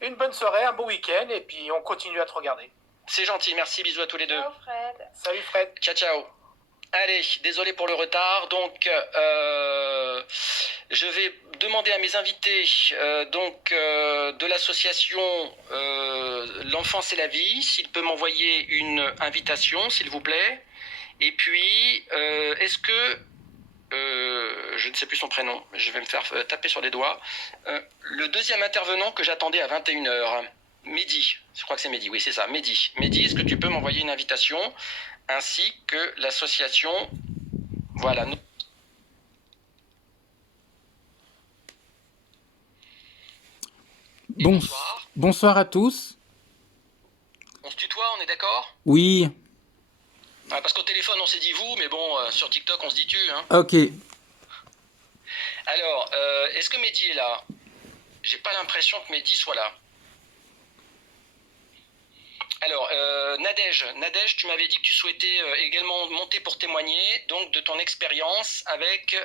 une bonne soirée, un bon week-end, et puis on continue à te regarder. C'est gentil, merci, bisous à tous les deux. Ciao Fred. Salut Fred. Ciao, ciao. Allez, désolé pour le retard. Donc, je vais demander à mes invités de l'association L'Enfance et la Vie s'ils peuvent m'envoyer une invitation, s'il vous plaît. Et puis, est-ce que je ne sais plus son prénom, je vais me faire taper sur les doigts. Le deuxième intervenant que j'attendais à 21h, Mehdi, je crois que c'est Mehdi, oui c'est ça, Mehdi. Mehdi, est-ce que tu peux m'envoyer une invitation ainsi que l'association, voilà. Bonsoir. Bonsoir à tous. On se tutoie, on est d'accord? Oui. Ah, parce qu'au téléphone on s'est dit vous, mais bon, sur TikTok on se dit tu. Hein. Ok. Alors, est-ce que Mehdi est là? J'ai pas l'impression que Mehdi soit là. Alors, Nadège, tu m'avais dit que tu souhaitais également monter pour témoigner donc de ton expérience avec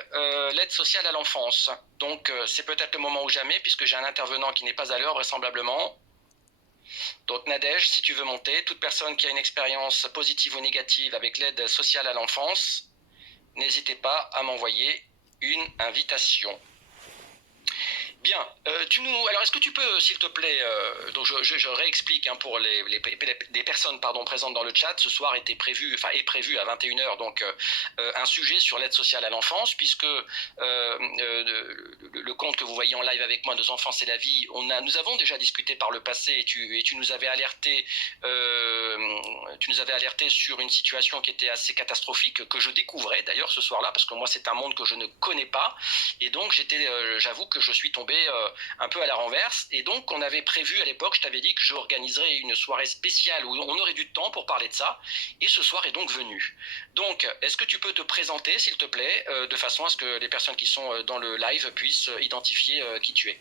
l'aide sociale à l'enfance. Donc, c'est peut-être le moment ou jamais, puisque j'ai un intervenant qui n'est pas à l'heure, vraisemblablement. Donc, Nadège, si tu veux monter, toute personne qui a une expérience positive ou négative avec l'aide sociale à l'enfance, n'hésitez pas à m'envoyer une invitation. Bien, alors est-ce que tu peux, s'il te plaît, donc je réexplique pour les personnes présentes dans le chat, ce soir est prévu à 21h, donc un sujet sur l'aide sociale à l'enfance, puisque le compte que vous voyez en live avec moi, Nos enfants c'est la vie, nous avons déjà discuté par le passé et tu nous avais alerté sur une situation qui était assez catastrophique, que je découvrais d'ailleurs ce soir-là, parce que moi c'est un monde que je ne connais pas, et donc j'avoue que je suis tombé un peu à la renverse, et donc on avait prévu à l'époque, je t'avais dit que j'organiserais une soirée spéciale où on aurait du temps pour parler de ça, et ce soir est donc venu. Donc est-ce que tu peux te présenter s'il te plaît, de façon à ce que les personnes qui sont dans le live puissent identifier qui tu es?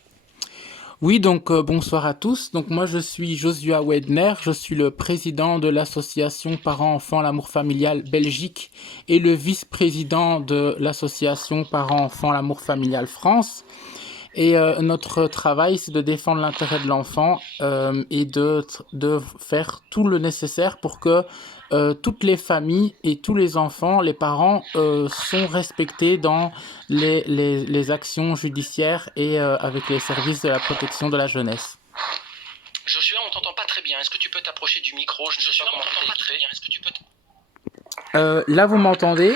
Oui, donc bonsoir à tous. Donc moi je suis Josua Wedner, je suis le président de l'association Parents-Enfants l'Amour Familial Belgique et le vice-président de l'association Parents-Enfants l'Amour Familial France. Et notre travail, c'est de défendre l'intérêt de l'enfant et de faire tout le nécessaire pour que toutes les familles et tous les enfants, les parents, sont respectés dans les actions judiciaires et avec les services de la protection de la jeunesse. Joshua, on t'entend pas très bien. Est-ce que tu peux t'approcher du micro? Je ne sais pas comment t'entends pas très bien. Est-ce que tu peux là, vous m'entendez?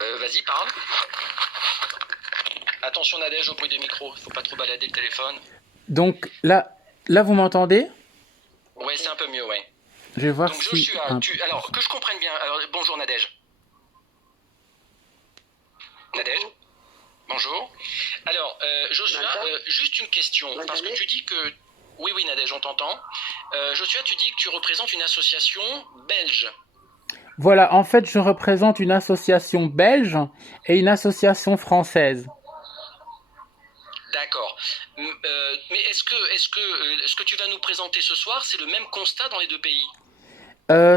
Vas-y, parle. Attention Nadège au bruit des micros, il faut pas trop balader le téléphone. Donc là vous m'entendez? Ouais, c'est un peu mieux, ouais. Je vais voir. Donc Joshua, alors que je comprenne bien. Alors bonjour Nadège. Nadège. Bonjour. Alors Joshua, juste une question, parce que tu dis que oui Nadège, on t'entend. Joshua, tu dis que tu représentes une association belge. Voilà, en fait, je représente une association belge et une association française. D'accord. Mais est-ce que ce que tu vas nous présenter ce soir, c'est le même constat dans les deux pays?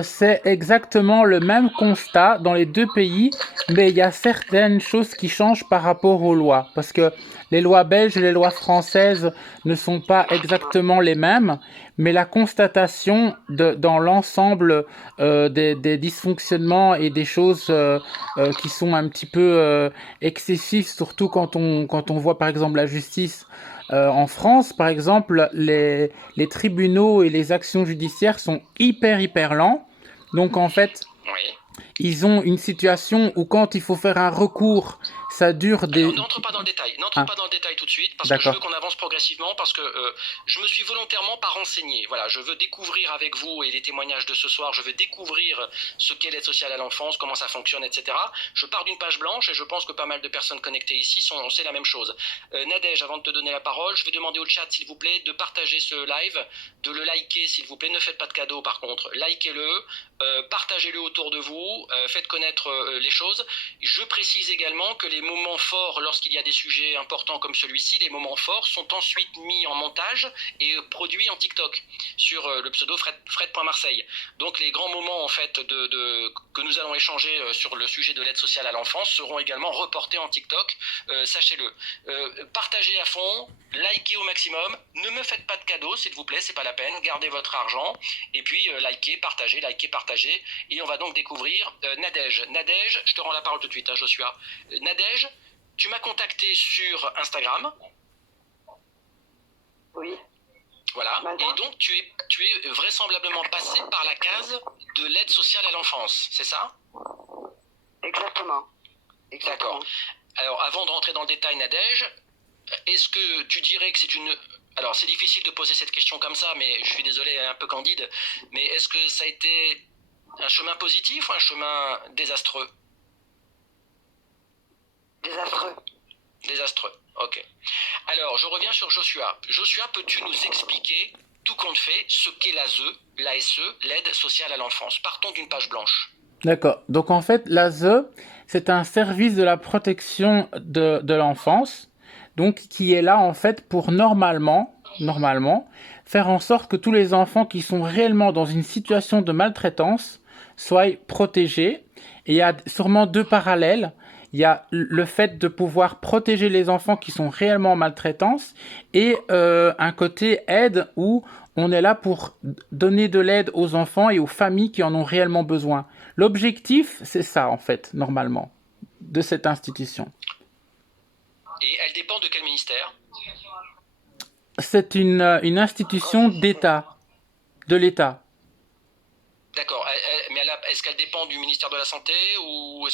C'est exactement le même constat dans les deux pays, mais il y a certaines choses qui changent par rapport aux lois. Parce que les lois belges et les lois françaises ne sont pas exactement les mêmes, mais la constatation dans l'ensemble des dysfonctionnements et des choses qui sont un petit peu excessives, surtout quand on voit par exemple la justice. En France, par exemple, les tribunaux et les actions judiciaires sont hyper lents. Donc, en fait, ils ont une situation où quand il faut faire un recours, ça dure des... Alors, n'entre pas dans le détail. Pas dans le détail tout de suite, parce que je veux qu'on avance progressivement, parce que je me suis volontairement pas renseigné. Voilà, je veux découvrir avec vous et les témoignages de ce soir, je veux découvrir ce qu'est l'aide sociale à l'enfance, comment ça fonctionne, etc. Je pars d'une page blanche et je pense que pas mal de personnes connectées ici sait la même chose. Nadège, avant de te donner la parole, je vais demander au chat, s'il vous plaît, de partager ce live, de le liker, s'il vous plaît. Ne faites pas de cadeaux, par contre. Likez-le, partagez-le autour de vous, faites connaître les choses. Je précise également que les moments forts, lorsqu'il y a des sujets importants comme celui-ci, les moments forts sont ensuite mis en montage et produits en TikTok sur le pseudo Fred.Marseille. Donc les grands moments en fait que nous allons échanger sur le sujet de l'aide sociale à l'enfance seront également reportés en TikTok, sachez-le. Partagez à fond, likez au maximum, ne me faites pas de cadeaux s'il vous plaît, c'est pas la peine, gardez votre argent et puis likez, partagez, et on va donc découvrir Nadège. Nadège, je te rends la parole tout de suite, hein, Joshua. Nadège, tu m'as contacté sur Instagram. Oui. Voilà, Maintenant. et donc tu es vraisemblablement passé par la case de l'aide sociale à l'enfance, c'est ça? Exactement. D'accord. Alors avant de rentrer dans le détail, Nadège, est-ce que tu dirais que c'est une... Alors c'est difficile de poser cette question comme ça, mais je suis désolé, un peu candide, mais est-ce que ça a été un chemin positif ou un chemin désastreux? Désastreux. Désastreux, ok. Alors, je reviens sur Joshua. Joshua, peux-tu nous expliquer, tout compte fait, ce qu'est l'ASE, l'aide sociale à l'enfance? Partons d'une page blanche. D'accord. Donc en fait, l'ASE, c'est un service de la protection de l'enfance, donc qui est là en fait pour normalement, faire en sorte que tous les enfants qui sont réellement dans une situation de maltraitance soient protégés. Et il y a sûrement deux parallèles. Il y a le fait de pouvoir protéger les enfants qui sont réellement en maltraitance et un côté aide où on est là pour donner de l'aide aux enfants et aux familles qui en ont réellement besoin. L'objectif, c'est ça, en fait, normalement, de cette institution. Et elle dépend de quel ministère? C'est une institution d'État, de l'État. D'accord, mais est-ce qu'elle dépend du ministère de la Santé ou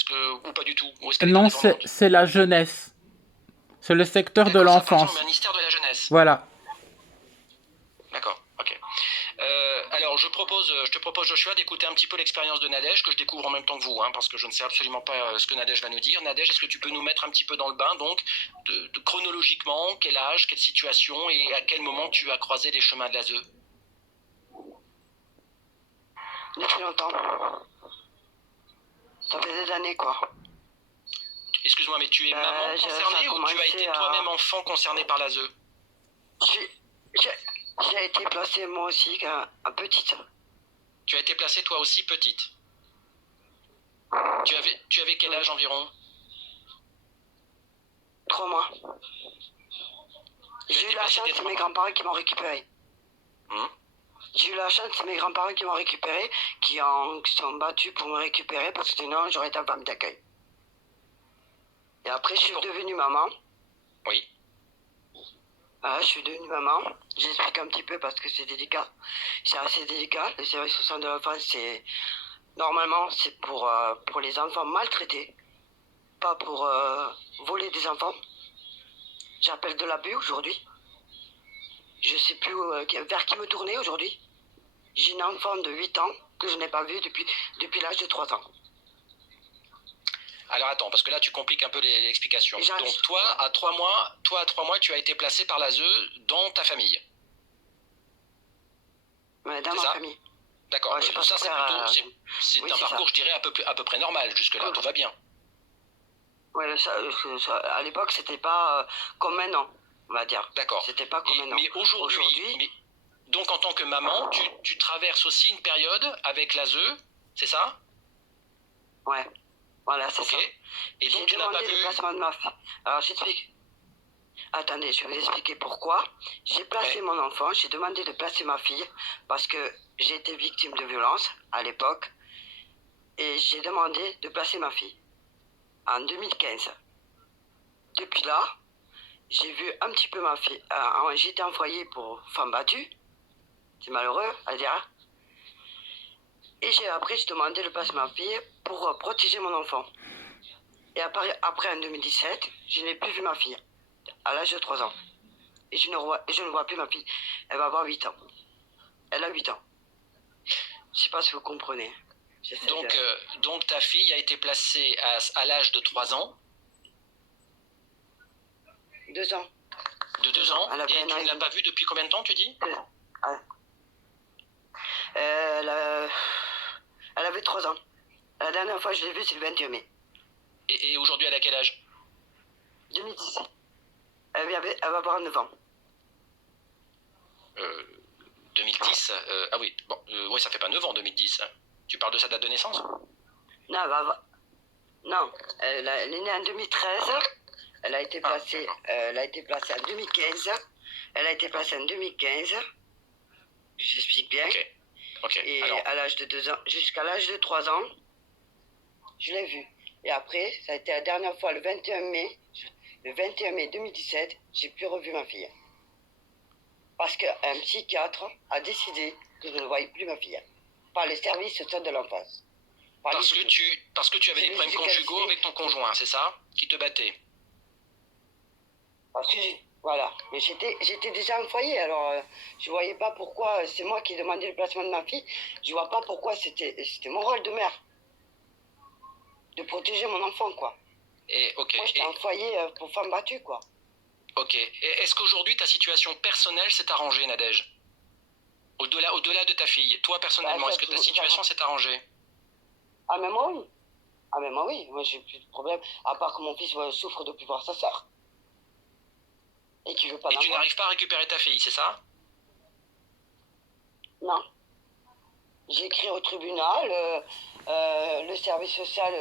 pas du tout? Ou est-ce qu'elle est Non, indépendante? c'est la jeunesse. C'est le secteur de D'accord, ça appartient l'enfance. au ministère de la Jeunesse. Voilà. D'accord, ok. Alors, je te propose, Joshua, d'écouter un petit peu l'expérience de Nadège, que je découvre en même temps que vous, hein, parce que je ne sais absolument pas ce que Nadège va nous dire. Nadège, est-ce que tu peux nous mettre un petit peu dans le bain, donc, chronologiquement, quel âge, quelle situation, et à quel moment tu as croisé les chemins de l'ASE? Depuis longtemps. Ça fait des années, quoi. Excuse-moi, mais tu es maman concernée ou tu as été toi-même enfant concerné par l'ASE? J'ai été placée moi aussi à petite. Tu as été placée toi aussi petite. Tu avais quel âge environ? 3 mois. J'ai eu la chance, c'est mes grands-parents qui m'ont récupéré. J'ai eu la chance, c'est mes grands-parents qui m'ont récupéré, qui sont battus pour me récupérer parce que sinon j'aurais été en famille d'accueil. Et après, je suis devenue maman. Oui. Je suis devenue maman. J'explique un petit peu parce que c'est délicat. C'est assez délicat. Le service social de l'enfance, c'est normalement c'est pour les enfants maltraités, pas pour voler des enfants. J'appelle de l'abus aujourd'hui. Je sais plus vers qui me tourner aujourd'hui. J'ai une enfant de 8 ans que je n'ai pas vue depuis l'âge de 3 ans. Alors attends, parce que là tu compliques un peu l'explication. Donc toi, à 3 mois, tu as été placé par l'ASE dans ta famille. Ouais, dans ma famille. D'accord, ouais, ça c'est plutôt... C'est un parcours, je dirais, à peu près normal jusque-là, tout va bien. Ouais, à l'époque, c'était pas comme maintenant, on va dire. D'accord. C'était pas comme maintenant. Mais aujourd'hui, donc en tant que maman, tu traverses aussi une période avec l'ASE, c'est ça? Ouais, voilà, c'est ça. Et donc tu n'as pas vu... le placement de ma fille. Alors j'explique. Attendez, je vais vous expliquer pourquoi. J'ai placé mon enfant, j'ai demandé de placer ma fille parce que j'ai été victime de violence à l'époque et j'ai demandé de placer ma fille en 2015. Depuis là, j'ai vu un petit peu ma fille. J'étais en foyer pour femmes battues. C'est malheureux à dire. Et après, j'ai demandé de placer ma fille pour protéger mon enfant. Et après en 2017, je n'ai plus vu ma fille à l'âge de 3 ans. Et je ne vois plus ma fille. Elle va avoir 8 ans. Elle a 8 ans. Je ne sais pas si vous comprenez. Donc ta fille a été placée à l'âge de 3 ans. 2 ans. De 2 ans. Et tu ne l'as pas vue depuis combien de temps, tu dis? Elle avait 3 ans. La dernière fois que je l'ai vue, c'est le 21 mai. Et aujourd'hui, elle a quel âge? 2010. Elle va avoir 9 ans. 2010. Ah oui, bon, ouais, ça fait pas 9 ans 2010. Tu parles de sa date de naissance? Non, non, elle est née en 2013. Elle a été placée, en 2015. Elle a été placée en 2015. J'explique bien. Ok. Et Alors, à l'âge de 2 ans, jusqu'à l'âge de 3 ans, je l'ai vue. Et après, ça a été la dernière fois, le 21 mai 2017, j'ai plus revu ma fille. Parce qu'un psychiatre a décidé que je ne voyais plus ma fille. Par les services sociaux de l'enfance. parce que tu avais des problèmes conjugaux avec ton conjoint, c'est ça? Qui te battait? Parce que voilà, mais j'étais déjà en foyer, alors je voyais pas pourquoi c'est moi qui demandais le placement de ma fille. Je vois pas pourquoi c'était mon rôle de mère de protéger mon enfant, quoi. Moi j'étais en foyer pour femmes battues, quoi. Ok. Et est-ce qu'aujourd'hui ta situation personnelle s'est arrangée, Nadège? Au-delà de ta fille, toi personnellement, est-ce que ta situation s'est arrangée? Ah mais moi oui, moi j'ai plus de problème, à part que mon fils souffre de plus voir sa sœur. Et qui veut pas. Et tu n'arrives pas à récupérer ta fille, c'est ça? Non. J'ai écrit au tribunal, le service social,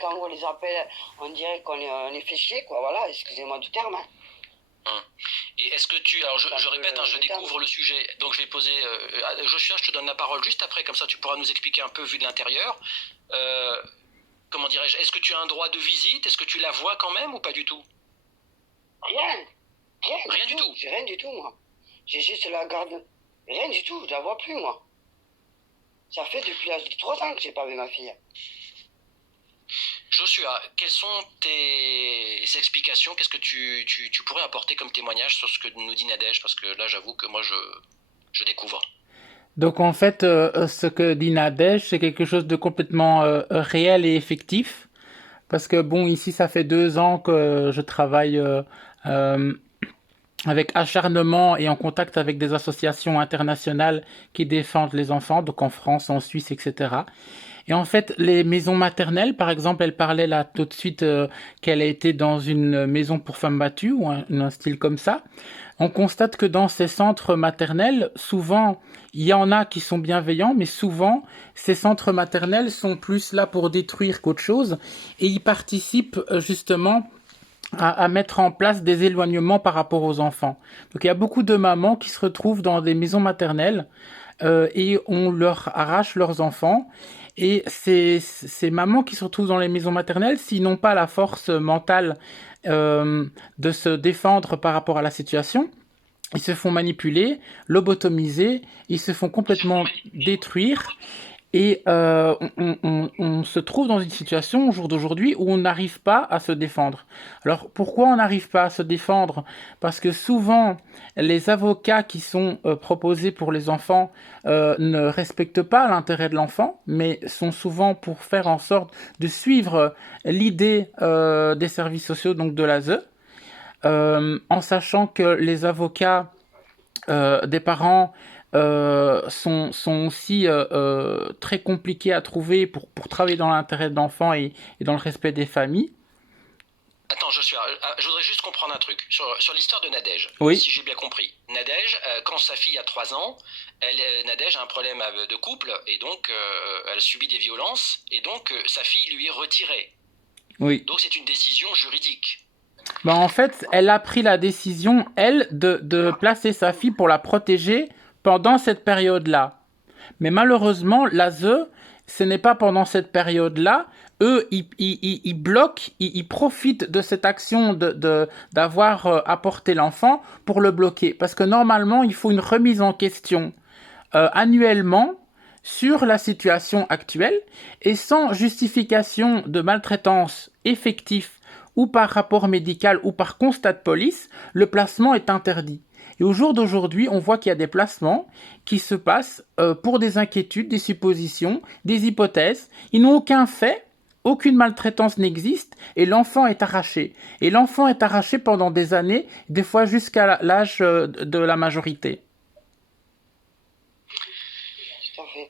quand on les appelle, on dirait qu'on est fait chier, quoi, voilà, excusez-moi du terme. Et est-ce que alors je répète, je découvre le sujet, donc je vais poser, Joshua, je te donne la parole juste après, comme ça tu pourras nous expliquer un peu vu de l'intérieur. Comment dirais-je, est-ce que tu as un droit de visite? Est-ce que tu la vois quand même ou pas du tout? Rien du tout. tout. J'ai rien du tout, moi. J'ai juste la garde. Rien du tout, je la vois plus, moi. Ça fait depuis l'âge de 3 ans que j'ai pas vu ma fille. Joshua, quelles sont tes explications? Qu'est-ce que tu pourrais apporter comme témoignage sur ce que nous dit Nadège? Parce que là, j'avoue que moi, je découvre. Donc en fait, ce que dit Nadège, c'est quelque chose de complètement réel et effectif. Parce que bon, ici, ça fait 2 ans que je travaille avec acharnement et en contact avec des associations internationales qui défendent les enfants, donc en France, en Suisse, etc. Et en fait, les maisons maternelles, par exemple, elle parlait là tout de suite qu'elle a été dans une maison pour femmes battues ou un style comme ça. On constate que dans ces centres maternels, souvent, il y en a qui sont bienveillants, mais souvent, ces centres maternels sont plus là pour détruire qu'autre chose et ils participent justement à mettre en place des éloignements par rapport aux enfants. Donc il y a beaucoup de mamans qui se retrouvent dans des maisons maternelles et on leur arrache leurs enfants. Et ces mamans qui se retrouvent dans les maisons maternelles, s'ils n'ont pas la force mentale de se défendre par rapport à la situation, ils se font manipuler, lobotomiser, ils se font complètement détruire. Et on se trouve dans une situation au jour d'aujourd'hui où on n'arrive pas à se défendre. Alors pourquoi on n'arrive pas à se défendre? Parce que souvent les avocats qui sont proposés pour les enfants ne respectent pas l'intérêt de l'enfant, mais sont souvent pour faire en sorte de suivre l'idée des services sociaux, donc de l'ASE, en sachant que les avocats des parents sont aussi très compliqués à trouver pour travailler dans l'intérêt de l'enfant et dans le respect des familles. Attends, je voudrais juste comprendre un truc sur l'histoire de Nadège. Oui. Si j'ai bien compris. Nadège, quand sa fille a 3 ans, Nadège a un problème de couple et donc elle subit des violences et donc sa fille lui est retirée. Oui. Donc c'est une décision juridique. Ben, en fait, elle a pris la décision, elle, de placer sa fille pour la protéger pendant cette période-là. Mais malheureusement, l'ASE, ce n'est pas pendant cette période-là. Eux, ils bloquent, ils profitent de cette action d'avoir apporté l'enfant pour le bloquer. Parce que normalement, il faut une remise en question annuellement sur la situation actuelle et sans justification de maltraitance effective ou par rapport médical ou par constat de police, le placement est interdit. Et au jour d'aujourd'hui, on voit qu'il y a des placements qui se passent pour des inquiétudes, des suppositions, des hypothèses. Ils n'ont aucun fait, aucune maltraitance n'existe et l'enfant est arraché. Et l'enfant est arraché pendant des années, des fois jusqu'à l'âge de la majorité.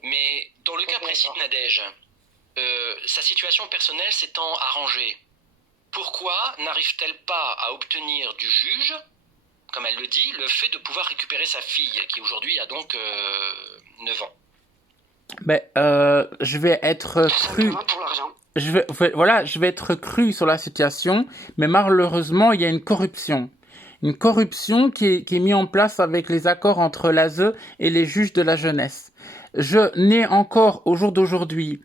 Mais dans le cas précis de Nadège, sa situation personnelle s'étant arrangée, pourquoi n'arrive-t-elle pas à obtenir du juge, comme elle le dit, le fait de pouvoir récupérer sa fille, qui aujourd'hui a donc 9 ans? Je vais être cru. Simplement pour l'argent. Je vais être cru sur la situation, mais malheureusement, il y a une corruption. Une corruption qui est mise en place avec les accords entre l'ASE et les juges de la jeunesse. Je n'ai encore, au jour d'aujourd'hui,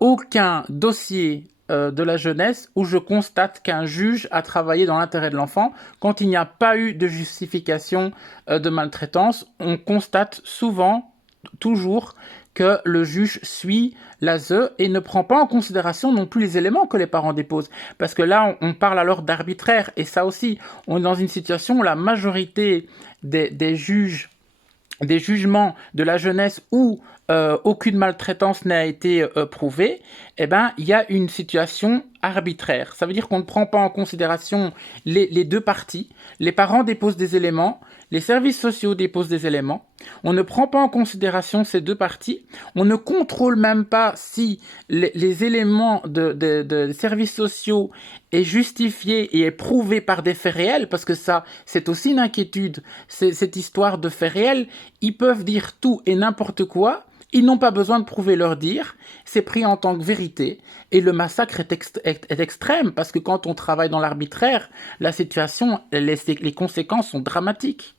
aucun dossier de la jeunesse où je constate qu'un juge a travaillé dans l'intérêt de l'enfant. Quand il n'y a pas eu de justification de maltraitance, on constate souvent, toujours, que le juge suit l'ASE et ne prend pas en considération non plus les éléments que les parents déposent. Parce que là, on parle alors d'arbitraire. Et ça aussi, on est dans une situation où la majorité des jugements de la jeunesse où aucune maltraitance n'a été prouvée, il y a une situation arbitraire. Ça veut dire qu'on ne prend pas en considération les deux parties. Les parents déposent des éléments, les services sociaux déposent des éléments. On ne prend pas en considération ces deux parties. On ne contrôle même pas si les éléments de services sociaux est justifié et est prouvé par des faits réels, parce que ça, c'est aussi une inquiétude. Cette histoire de faits réels, ils peuvent dire tout et n'importe quoi. Ils n'ont pas besoin de prouver leur dire, c'est pris en tant que vérité. Et le massacre est extrême, parce que quand on travaille dans l'arbitraire, la situation, les conséquences sont dramatiques.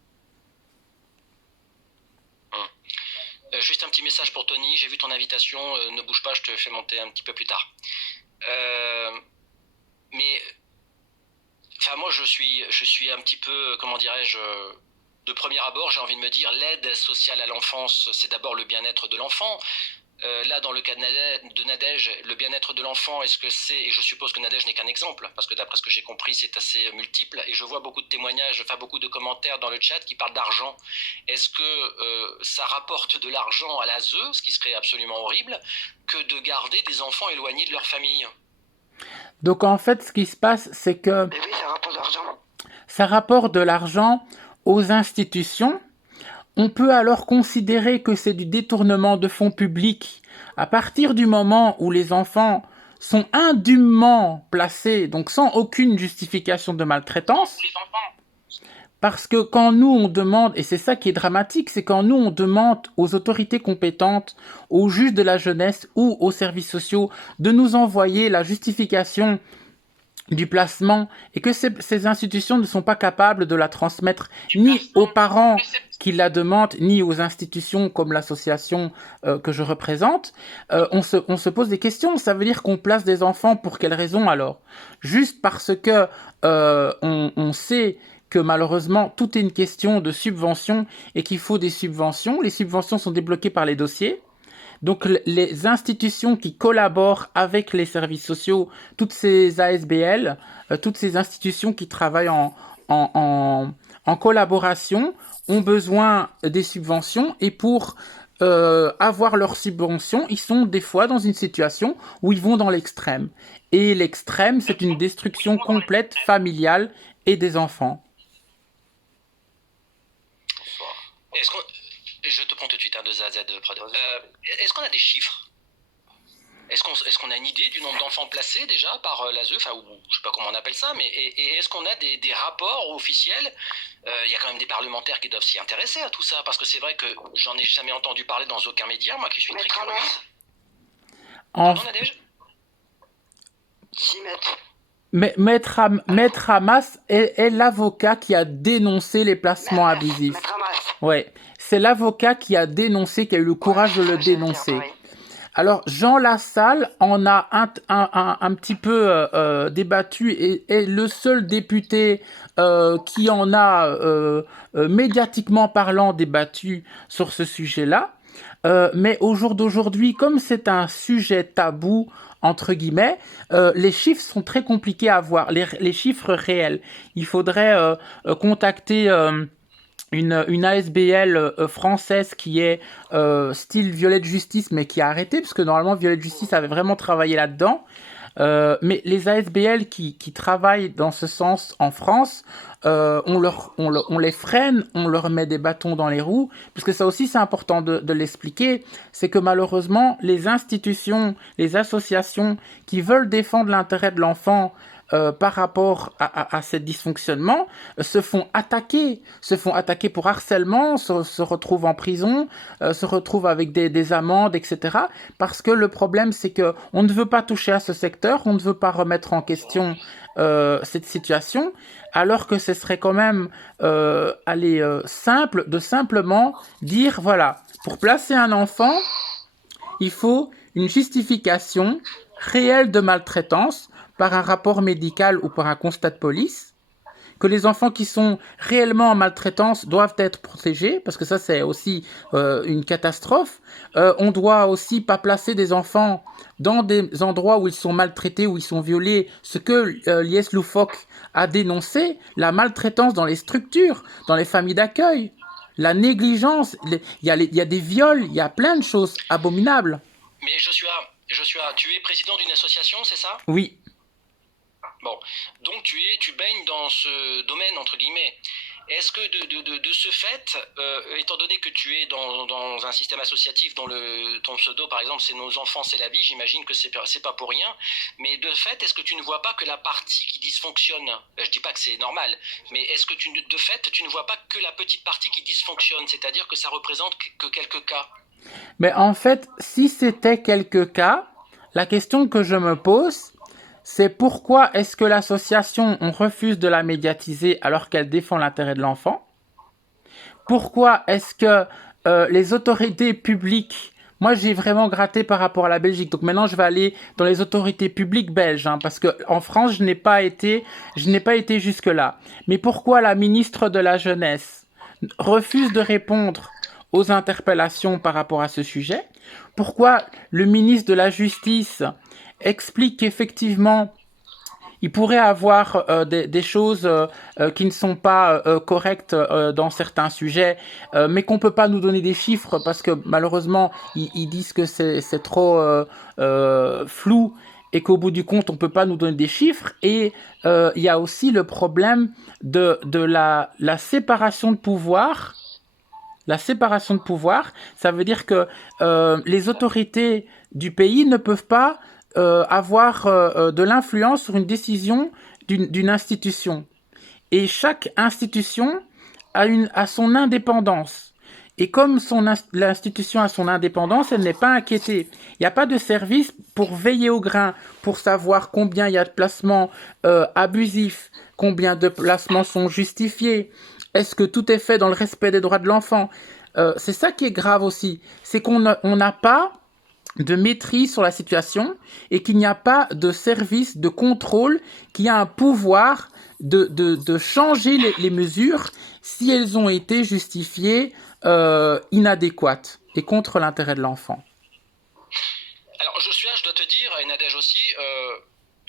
Juste un petit message pour Tony, j'ai vu ton invitation, ne bouge pas, je te fais monter un petit peu plus tard. Mais, enfin moi je suis un petit peu, comment dirais-je, de premier abord, j'ai envie de me dire, l'aide sociale à l'enfance, c'est d'abord le bien-être de l'enfant. Là, dans le cas de Nadège, le bien-être de l'enfant, est-ce que c'est, et je suppose que Nadège n'est qu'un exemple, parce que d'après ce que j'ai compris, c'est assez multiple, et je vois beaucoup de témoignages, enfin beaucoup de commentaires dans le chat qui parlent d'argent. Est-ce que ça rapporte de l'argent à l'ASE, ce qui serait absolument horrible, que de garder des enfants éloignés de leur famille? Donc en fait, ce qui se passe, c'est que Mais oui, ça rapporte de l'argent. ça rapporte de l'argent aux institutions. On peut alors considérer que c'est du détournement de fonds publics à partir du moment où les enfants sont indûment placés, donc sans aucune justification de maltraitance. Parce que quand nous on demande, et c'est ça qui est dramatique, c'est quand nous on demande aux autorités compétentes, aux juges de la jeunesse ou aux services sociaux de nous envoyer la justification du placement et que ces institutions ne sont pas capables de la transmettre ni aux parents qui la demandent, ni aux institutions comme l'association que je représente, on se pose des questions. Ça veut dire qu'on place des enfants pour quelles raisons alors? Juste parce que on sait que malheureusement tout est une question de subventions et qu'il faut des subventions. Les subventions sont débloquées par les dossiers. Donc les institutions qui collaborent avec les services sociaux, toutes ces ASBL, toutes ces institutions qui travaillent en collaboration ont besoin des subventions et pour avoir leurs subventions, ils sont des fois dans une situation où ils vont dans l'extrême. Et l'extrême, c'est une destruction complète familiale et des enfants. Je te prends tout de suite, de A à Z. Est-ce qu'on a des chiffres? Est-ce qu'on a une idée du nombre d'enfants placés déjà par l'ASE, enfin, ou je sais pas comment on appelle ça, mais est-ce qu'on a des rapports officiels? Il y a quand même des parlementaires qui doivent s'y intéresser à tout ça, parce que c'est vrai que j'en ai jamais entendu parler dans aucun média, moi qui suis très curieuse. Pardon, Nadège? Maître Hamas est l'avocat qui a dénoncé les placements abusifs. Maître Hamas. Ouais, c'est l'avocat qui a dénoncé, qui a eu le courage de le dénoncer. Alors, Jean Lassalle en a un petit peu débattu et est le seul député qui en a médiatiquement parlant débattu sur ce sujet-là. Mais au jour d'aujourd'hui, comme c'est un sujet tabou, entre guillemets, les chiffres sont très compliqués à avoir, les chiffres réels. Il faudrait contacter une ASBL française qui est style Violette Justice, mais qui a arrêté, parce que normalement Violette Justice avait vraiment travaillé là-dedans. Mais les ASBL qui travaillent dans ce sens en France, on les freine, on leur met des bâtons dans les roues, parce que ça aussi c'est important de l'expliquer, c'est que malheureusement les institutions, les associations qui veulent défendre l'intérêt de l'enfant, par rapport à ces dysfonctionnements se font attaquer pour harcèlement, se retrouvent en prison, se retrouvent avec des amendes, etc. Parce que le problème, c'est que on ne veut pas toucher à ce secteur, on ne veut pas remettre en question cette situation, alors que ce serait quand même simple de simplement dire, voilà, pour placer un enfant, il faut une justification réelle de maltraitance par un rapport médical ou par un constat de police, que les enfants qui sont réellement en maltraitance doivent être protégés, parce que ça c'est aussi une catastrophe. On doit aussi pas placer des enfants dans des endroits où ils sont maltraités, où ils sont violés, ce que Lies Loufoque a dénoncé, la maltraitance dans les structures, dans les familles d'accueil, la négligence, il y a des viols, il y a plein de choses abominables. Mais Joshua, tu es président d'une association, c'est ça? Oui. Bon, donc tu baignes dans ce domaine, entre guillemets. Est-ce que de ce fait, étant donné que tu es dans un système associatif dont ton pseudo, par exemple, c'est Nos enfants, c'est la vie, j'imagine que c'est pas pour rien, mais de fait, est-ce que tu ne vois pas que la partie qui dysfonctionne, je dis pas que c'est normal, mais est-ce que de fait, tu ne vois pas que la petite partie qui dysfonctionne, c'est-à-dire que ça représente que quelques cas? Mais en fait, si c'était quelques cas, la question que je me pose, c'est pourquoi est-ce que l'association, on refuse de la médiatiser alors qu'elle défend l'intérêt de l'enfant? Pourquoi est-ce que les autorités publiques, moi j'ai vraiment gratté par rapport à la Belgique, donc maintenant je vais aller dans les autorités publiques belges, hein, parce que en France je n'ai pas été jusque-là. Mais pourquoi la ministre de la Jeunesse refuse de répondre aux interpellations par rapport à ce sujet? Pourquoi le ministre de la Justice explique qu'effectivement, il pourrait avoir des choses qui ne sont pas correctes dans certains sujets, mais qu'on ne peut pas nous donner des chiffres parce que malheureusement, ils disent que c'est trop flou et qu'au bout du compte, on ne peut pas nous donner des chiffres. Et il y a aussi le problème de la séparation de pouvoir. La séparation de pouvoir, ça veut dire que les autorités du pays ne peuvent pas avoir de l'influence sur une décision d'une institution. Et chaque institution a son indépendance. Et comme l'institution a son indépendance, elle n'est pas inquiétée. Il n'y a pas de service pour veiller au grain, pour savoir combien il y a de placements abusifs, combien de placements sont justifiés. Est-ce que tout est fait dans le respect des droits de l'enfant? C'est ça qui est grave aussi. C'est qu'on n'a pas de maîtrise sur la situation et qu'il n'y a pas de service de contrôle qui a un pouvoir de changer les mesures si elles ont été justifiées inadéquates et contre l'intérêt de l'enfant. Alors Joshua, je dois te dire, et Nadège aussi,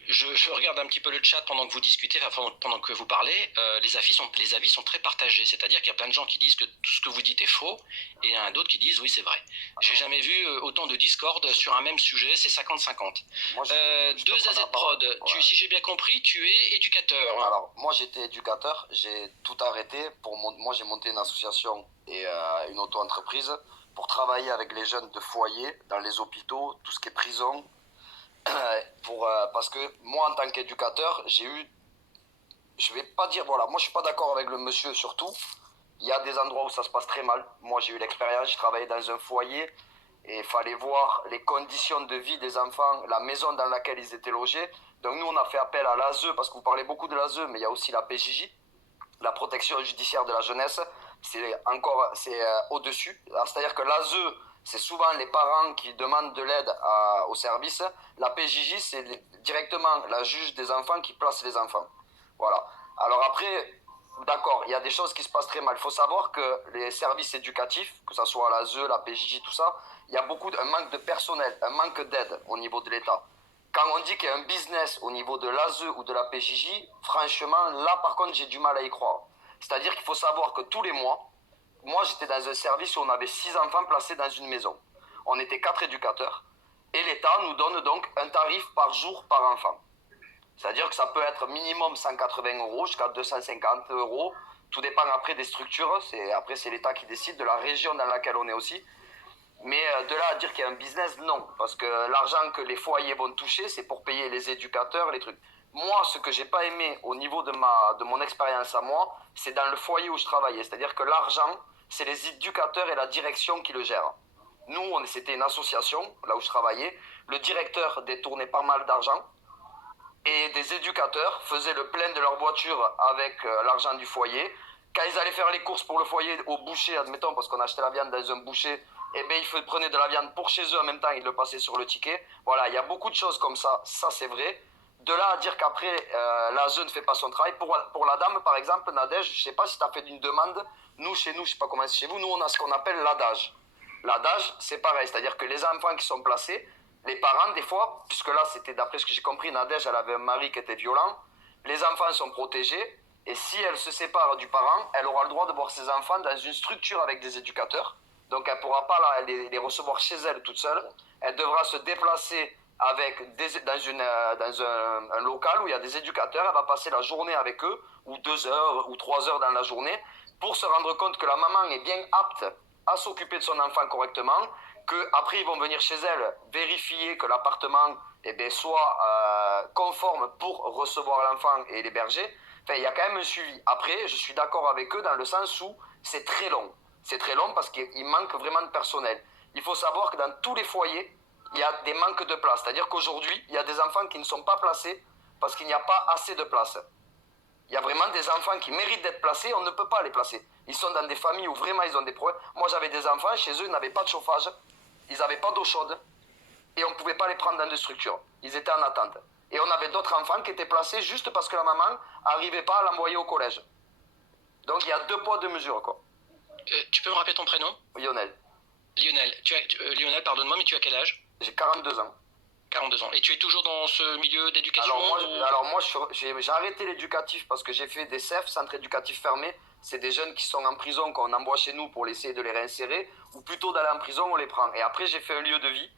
je regarde un petit peu le chat pendant que vous discutez, enfin, pendant que vous parlez, les avis sont très partagés, c'est-à-dire qu'il y a plein de gens qui disent que tout ce que vous dites est faux, et il y en a d'autres qui disent oui c'est vrai. J'ai jamais vu autant de discorde sur un même sujet, c'est 50-50. Deux AZ Prod, ouais. Si j'ai bien compris, tu es éducateur. Alors moi j'étais éducateur, j'ai tout arrêté, moi j'ai monté une association et une auto-entreprise pour travailler avec les jeunes de foyer, dans les hôpitaux, tout ce qui est prison. Parce que moi en tant qu'éducateur je vais pas dire voilà, moi je suis pas d'accord avec le monsieur surtout, il y a des endroits où ça se passe très mal. Moi j'ai eu l'expérience, je travaillais dans un foyer et il fallait voir les conditions de vie des enfants, la maison dans laquelle ils étaient logés. Donc nous on a fait appel à l'ASE, parce que vous parlez beaucoup de l'ASE, mais il y a aussi la PJJ, la protection judiciaire de la jeunesse, c'est au-dessus. C'est-à-dire que l'ASE, c'est souvent les parents qui demandent de l'aide au service. La PJJ, c'est directement la juge des enfants qui place les enfants. Voilà. Alors après, d'accord, il y a des choses qui se passent très mal. Il faut savoir que les services éducatifs, que ce soit l'ASE, la PJJ, tout ça, il y a un manque de personnel, un manque d'aide au niveau de l'État. Quand on dit qu'il y a un business au niveau de l'ASE ou de la PJJ, franchement, là par contre, j'ai du mal à y croire. C'est-à-dire qu'il faut savoir que tous les mois, moi j'étais dans un service où on avait 6 enfants placés dans une maison. On était 4 éducateurs et l'État nous donne donc un tarif par jour par enfant. C'est-à-dire que ça peut être minimum 180 € jusqu'à 250 €. Tout dépend après des structures. Après c'est l'État qui décide, de la région dans laquelle on est aussi. Mais de là à dire qu'il y a un business, non. Parce que l'argent que les foyers vont toucher, c'est pour payer les éducateurs, les trucs. Moi, ce que j'ai pas aimé au niveau de mon expérience à moi, c'est dans le foyer où je travaillais. C'est-à-dire que l'argent, c'est les éducateurs et la direction qui le gèrent. Nous, c'était une association, là où je travaillais. Le directeur détournait pas mal d'argent. Et des éducateurs faisaient le plein de leur voiture avec l'argent du foyer. Quand ils allaient faire les courses pour le foyer au boucher, admettons, parce qu'on achetait la viande dans un boucher, eh bien, ils prenaient de la viande pour chez eux en même temps, ils le passaient sur le ticket. Voilà, il y a beaucoup de choses comme ça c'est vrai. De là à dire qu'après, l'ASE ne fait pas son travail. Pour la dame, par exemple, Nadège, je ne sais pas si tu as fait une demande. Nous, chez nous, je ne sais pas comment c'est chez vous, nous, on a ce qu'on appelle l'adage. L'adage, c'est pareil, c'est-à-dire que les enfants qui sont placés, les parents, des fois, puisque là, c'était d'après ce que j'ai compris, Nadège, elle avait un mari qui était violent, les enfants sont protégés, et si elle se sépare du parent, elle aura le droit de voir ses enfants dans une structure avec des éducateurs. Donc, elle ne pourra pas les recevoir chez elle toute seule. Elle devra se déplacer dans un local où il y a des éducateurs. Elle va passer la journée avec eux, ou 2 heures ou 3 heures dans la journée, pour se rendre compte que la maman est bien apte à s'occuper de son enfant correctement, qu'après ils vont venir chez elle vérifier que l'appartement soit conforme pour recevoir l'enfant et l'héberger. Enfin, il y a quand même un suivi. Après, je suis d'accord avec eux dans le sens où c'est très long. C'est très long parce qu'il manque vraiment de personnel. Il faut savoir que dans tous les foyers, il y a des manques de place. C'est-à-dire qu'aujourd'hui, il y a des enfants qui ne sont pas placés parce qu'il n'y a pas assez de place. Il y a vraiment des enfants qui méritent d'être placés, on ne peut pas les placer. Ils sont dans des familles où vraiment ils ont des problèmes. Moi, j'avais des enfants, chez eux, ils n'avaient pas de chauffage, ils n'avaient pas d'eau chaude, et on ne pouvait pas les prendre dans des structures. Ils étaient en attente. Et on avait d'autres enfants qui étaient placés juste parce que la maman n'arrivait pas à l'envoyer au collège. Donc il y a 2 poids, 2 mesures, quoi. Tu peux me rappeler ton prénom? Lionel. Lionel. Lionel, pardonne-moi, mais tu as quel âge? J'ai 42 ans. 42 ans. Et tu es toujours dans ce milieu d'éducation? Alors moi j'ai arrêté l'éducatif parce que j'ai fait des CEF, centres éducatifs fermés. C'est des jeunes qui sont en prison qu'on envoie chez nous pour essayer de les réinsérer, ou plutôt d'aller en prison, on les prend. Et après j'ai fait un lieu de vie.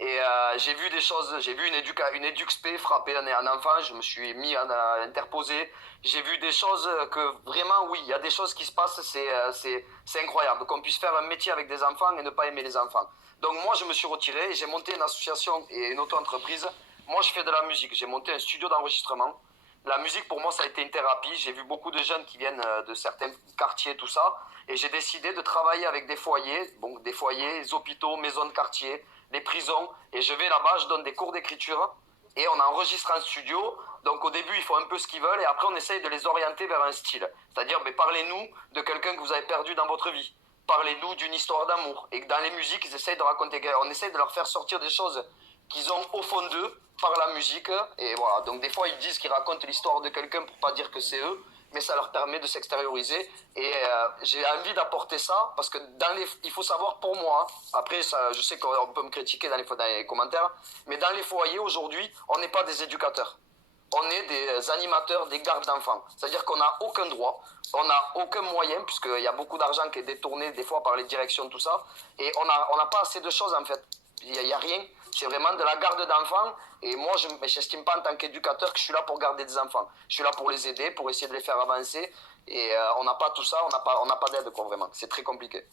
Et j'ai vu des choses, j'ai vu une EduxP frapper un enfant, je me suis mis à interposer. J'ai vu des choses que vraiment, oui, il y a des choses qui se passent, c'est incroyable. Qu'on puisse faire un métier avec des enfants et ne pas aimer les enfants. Donc moi, je me suis retiré et j'ai monté une association et une auto-entreprise. Moi, je fais de la musique, j'ai monté un studio d'enregistrement. La musique, pour moi, ça a été une thérapie. J'ai vu beaucoup de jeunes qui viennent de certains quartiers, tout ça. Et j'ai décidé de travailler avec des foyers, les hôpitaux, maisons de quartier, les prisons. Et je vais là-bas, je donne des cours d'écriture. Et on enregistre en studio. Donc au début, ils font un peu ce qu'ils veulent. Et après, on essaye de les orienter vers un style. C'est-à-dire, parlez-nous de quelqu'un que vous avez perdu dans votre vie. Parlez-nous d'une histoire d'amour. Et dans les musiques, ils essayent de raconter. On essaye de leur faire sortir des choses qu'ils ont au fond d'eux par la musique. Et voilà. Donc des fois, ils disent qu'ils racontent l'histoire de quelqu'un pour pas dire que c'est eux. Mais ça leur permet de s'extérioriser. Et j'ai envie d'apporter ça parce que il faut savoir pour moi, après ça, je sais qu'on peut me critiquer dans les commentaires, mais dans les foyers aujourd'hui, on n'est pas des éducateurs. On est des animateurs, des gardes d'enfants. C'est-à-dire qu'on n'a aucun droit, on n'a aucun moyen, puisqu'il y a beaucoup d'argent qui est détourné des fois par les directions, tout ça. Et on n'a pas assez de choses en fait. Il n'y a rien. C'est vraiment de la garde d'enfants. Et moi, je n'estime pas en tant qu'éducateur que je suis là pour garder des enfants. Je suis là pour les aider, pour essayer de les faire avancer. Et on n'a pas tout ça, on n'a pas d'aide, quoi, vraiment. C'est très compliqué.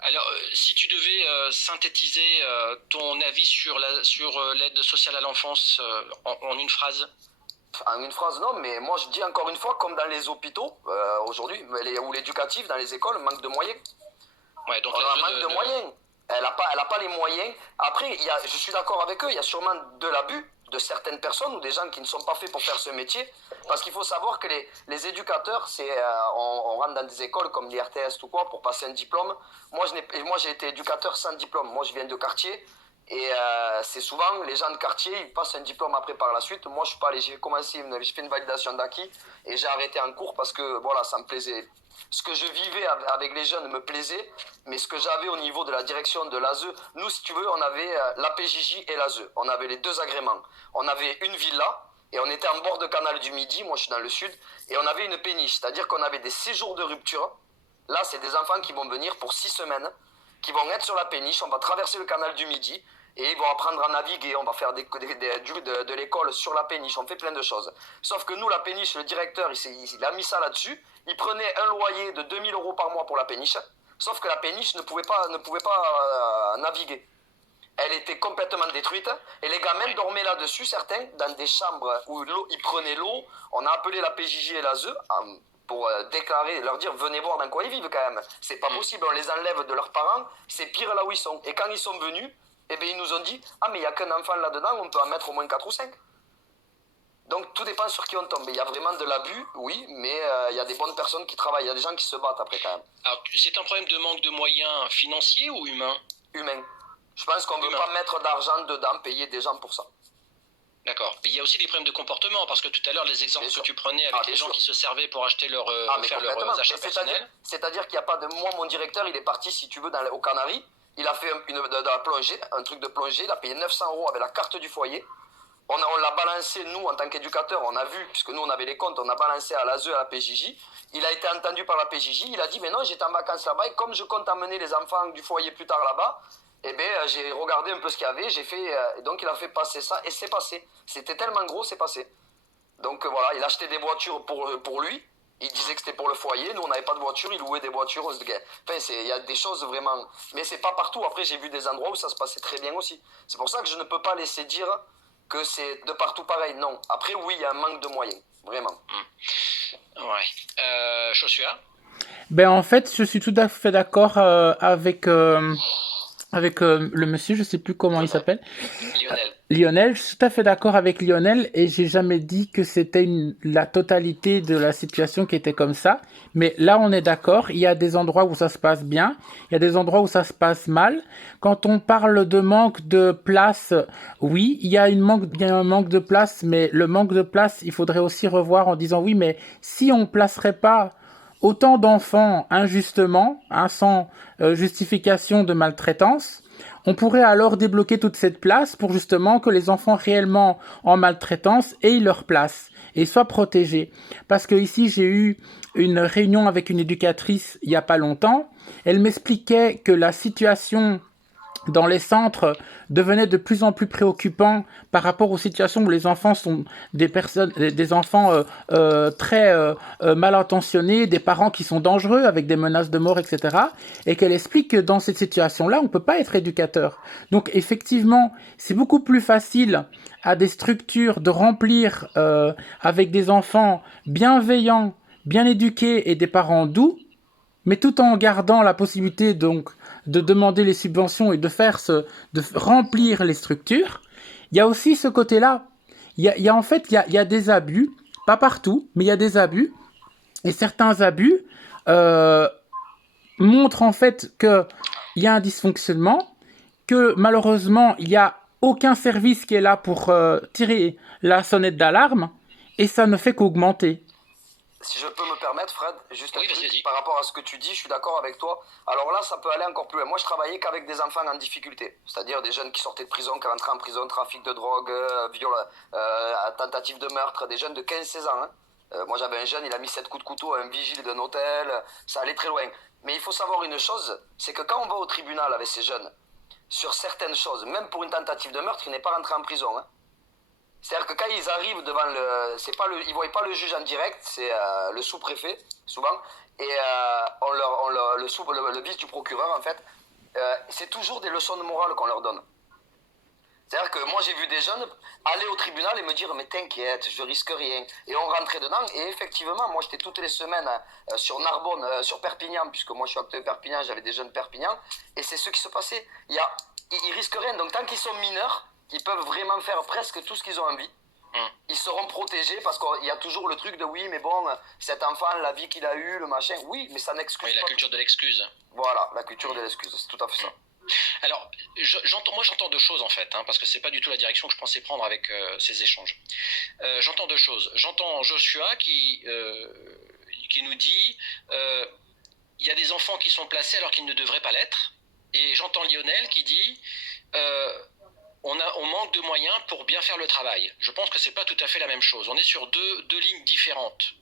Alors, si tu devais synthétiser ton avis sur l'aide sociale à l'enfance en une phrase. En une phrase, non, mais moi je dis encore une fois, comme dans les hôpitaux aujourd'hui, ou l'éducatif, dans les écoles, manque de moyens. Ouais, donc on a un manque de moyens. Elle n'a pas les moyens. Après, je suis d'accord avec eux, il y a sûrement de l'abus de certaines personnes ou des gens qui ne sont pas faits pour faire ce métier. Parce qu'il faut savoir que les éducateurs, on rentre dans des écoles comme l'IRTS ou quoi pour passer un diplôme. Moi, j'ai été éducateur sans diplôme. Moi, je viens de quartier. Et c'est souvent les gens de quartier, ils passent un diplôme après par la suite. Moi, je suis pas allé, j'ai fait une validation d'acquis et j'ai arrêté en cours parce que voilà, ça me plaisait. Ce que je vivais avec les jeunes me plaisait, mais ce que j'avais au niveau de la direction de l'ASE, nous, si tu veux, on avait la PJJ et l'ASE. On avait les 2 agréments. On avait une villa et on était en bord de canal du Midi, moi je suis dans le sud, et on avait une péniche, c'est-à-dire qu'on avait des séjours de rupture. Là, c'est des enfants qui vont venir pour 6 semaines, qui vont être sur la péniche, on va traverser le canal du Midi, et ils vont apprendre à naviguer, on va faire de l'école sur la péniche, on fait plein de choses. Sauf que nous, la péniche, le directeur, il a mis ça là-dessus, il prenait un loyer de 2000 € par mois pour la péniche, sauf que la péniche ne pouvait pas naviguer. elle était complètement détruite. Et les gamins dormaient là-dessus, certains, dans des chambres où ils prenaient l'eau. On a appelé la PJJ et l'ASE pour déclarer, leur dire venez voir dans quoi ils vivent quand même. C'est pas possible, on les enlève de leurs parents, c'est pire là où ils sont. Et quand ils sont venus, eh bien, ils nous ont dit ah mais il n'y a qu'un enfant là-dedans, on peut en mettre au moins 4 ou 5. Donc tout dépend sur qui on tombe. Il y a vraiment de l'abus, oui, mais il y a des bonnes personnes qui travaillent, il y a des gens qui se battent après quand même. Alors, c'est un problème de manque de moyens financiers ou humains? Humain. Je pense qu'on ne veut pas mettre d'argent dedans, payer des gens pour ça. D'accord. Il y a aussi des problèmes de comportement, parce que tout à l'heure, les exemples que tu prenais avec les gens qui se servaient pour acheter faire leurs achats personnels. C'est-à-dire qu'il n'y a pas de... Moi, mon directeur, il est parti, si tu veux, aux Canaries. Il a fait de la plongée, un truc de plongée. Il a payé 900 € avec la carte du foyer. On l'a balancé, nous, en tant qu'éducateurs, on a vu, puisque nous, on avait les comptes, on a balancé à l'ASE, à la PJJ. Il a été entendu par la PJJ. Il a dit, mais non, j'étais en vacances là-bas. Et comme je compte emmener les enfants du foyer plus tard là-bas, eh bien, j'ai regardé un peu ce qu'il y avait, et donc il a fait passer ça, et c'est passé. C'était tellement gros, c'est passé. Donc voilà, il achetait des voitures pour lui, il disait que c'était pour le foyer, nous on n'avait pas de voiture, il louait des voitures, enfin, il y a des choses vraiment... Mais c'est pas partout, après j'ai vu des endroits où ça se passait très bien aussi. C'est pour ça que je ne peux pas laisser dire que c'est de partout pareil, non. Après oui, il y a un manque de moyens, vraiment. Ouais. Joshua? Ben en fait, je suis tout à fait d'accord avec le monsieur, je sais plus comment il s'appelle. Lionel, je suis tout à fait d'accord avec Lionel et j'ai jamais dit que c'était la totalité de la situation qui était comme ça. Mais là, on est d'accord, il y a des endroits où ça se passe bien, il y a des endroits où ça se passe mal. Quand on parle de manque de place, oui, il y a un manque de place, mais le manque de place, il faudrait aussi revoir en disant oui, mais si on placerait pas autant d'enfants injustement, sans justification de maltraitance, on pourrait alors débloquer toute cette place pour justement que les enfants réellement en maltraitance aient leur place et soient protégés. Parce que ici, j'ai eu une réunion avec une éducatrice il y a pas longtemps. Elle m'expliquait que la situation dans les centres devenait de plus en plus préoccupant par rapport aux situations où les enfants sont des enfants très mal intentionnés, des parents qui sont dangereux avec des menaces de mort, etc. Et qu'elle explique que dans cette situation-là, on ne peut pas être éducateur. Donc effectivement, c'est beaucoup plus facile à des structures de remplir avec des enfants bienveillants, bien éduqués et des parents doux, mais tout en gardant la possibilité donc de demander les subventions et de remplir les structures. Il y a aussi ce côté-là. Il y a des abus, pas partout, mais il y a des abus. Et certains abus montrent en fait qu'il y a un dysfonctionnement, que malheureusement, il n'y a aucun service qui est là pour tirer la sonnette d'alarme, et ça ne fait qu'augmenter. Si je peux me permettre, Fred, juste un truc par rapport à ce que tu dis, je suis d'accord avec toi. Alors là, ça peut aller encore plus loin. Moi, je travaillais qu'avec des enfants en difficulté, c'est-à-dire des jeunes qui sortaient de prison, qui rentraient en prison, trafic de drogue, viol, tentative de meurtre, des jeunes de 15-16 ans. Moi, j'avais un jeune, il a mis 7 coups de couteau à un vigile d'un hôtel, ça allait très loin. Mais il faut savoir une chose, c'est que quand on va au tribunal avec ces jeunes, sur certaines choses, même pour une tentative de meurtre, il n'est pas rentré en prison, hein. C'est-à-dire que quand ils arrivent devant ils ne voient pas le juge en direct, c'est le sous-préfet, souvent, et le vice du procureur, en fait, c'est toujours des leçons de morale qu'on leur donne. C'est-à-dire que moi, j'ai vu des jeunes aller au tribunal et me dire « mais t'inquiète, je risque rien ». Et on rentrait dedans, et effectivement, moi, j'étais toutes les semaines sur Narbonne, sur Perpignan, puisque moi, je suis acteur de Perpignan, j'avais des jeunes Perpignan, et c'est ce qui se passait. Ils risquent rien, donc tant qu'ils sont mineurs, ils peuvent vraiment faire presque tout ce qu'ils ont envie. Ils seront protégés parce qu'il y a toujours le truc de oui, mais bon, cet enfant, la vie qu'il a eue, le machin, oui, mais ça n'excuse pas. Oui, la culture de l'excuse. Voilà, la culture de l'excuse, c'est tout à fait ça. Alors, j'entends deux choses en fait, parce que c'est pas du tout la direction que je pensais prendre avec ces échanges. J'entends deux choses. J'entends Joshua qui nous dit il y a des enfants qui sont placés alors qu'ils ne devraient pas l'être. Et j'entends Lionel qui dit on manque de moyens pour bien faire le travail. Je pense que c'est pas tout à fait la même chose. On est sur deux lignes différentes.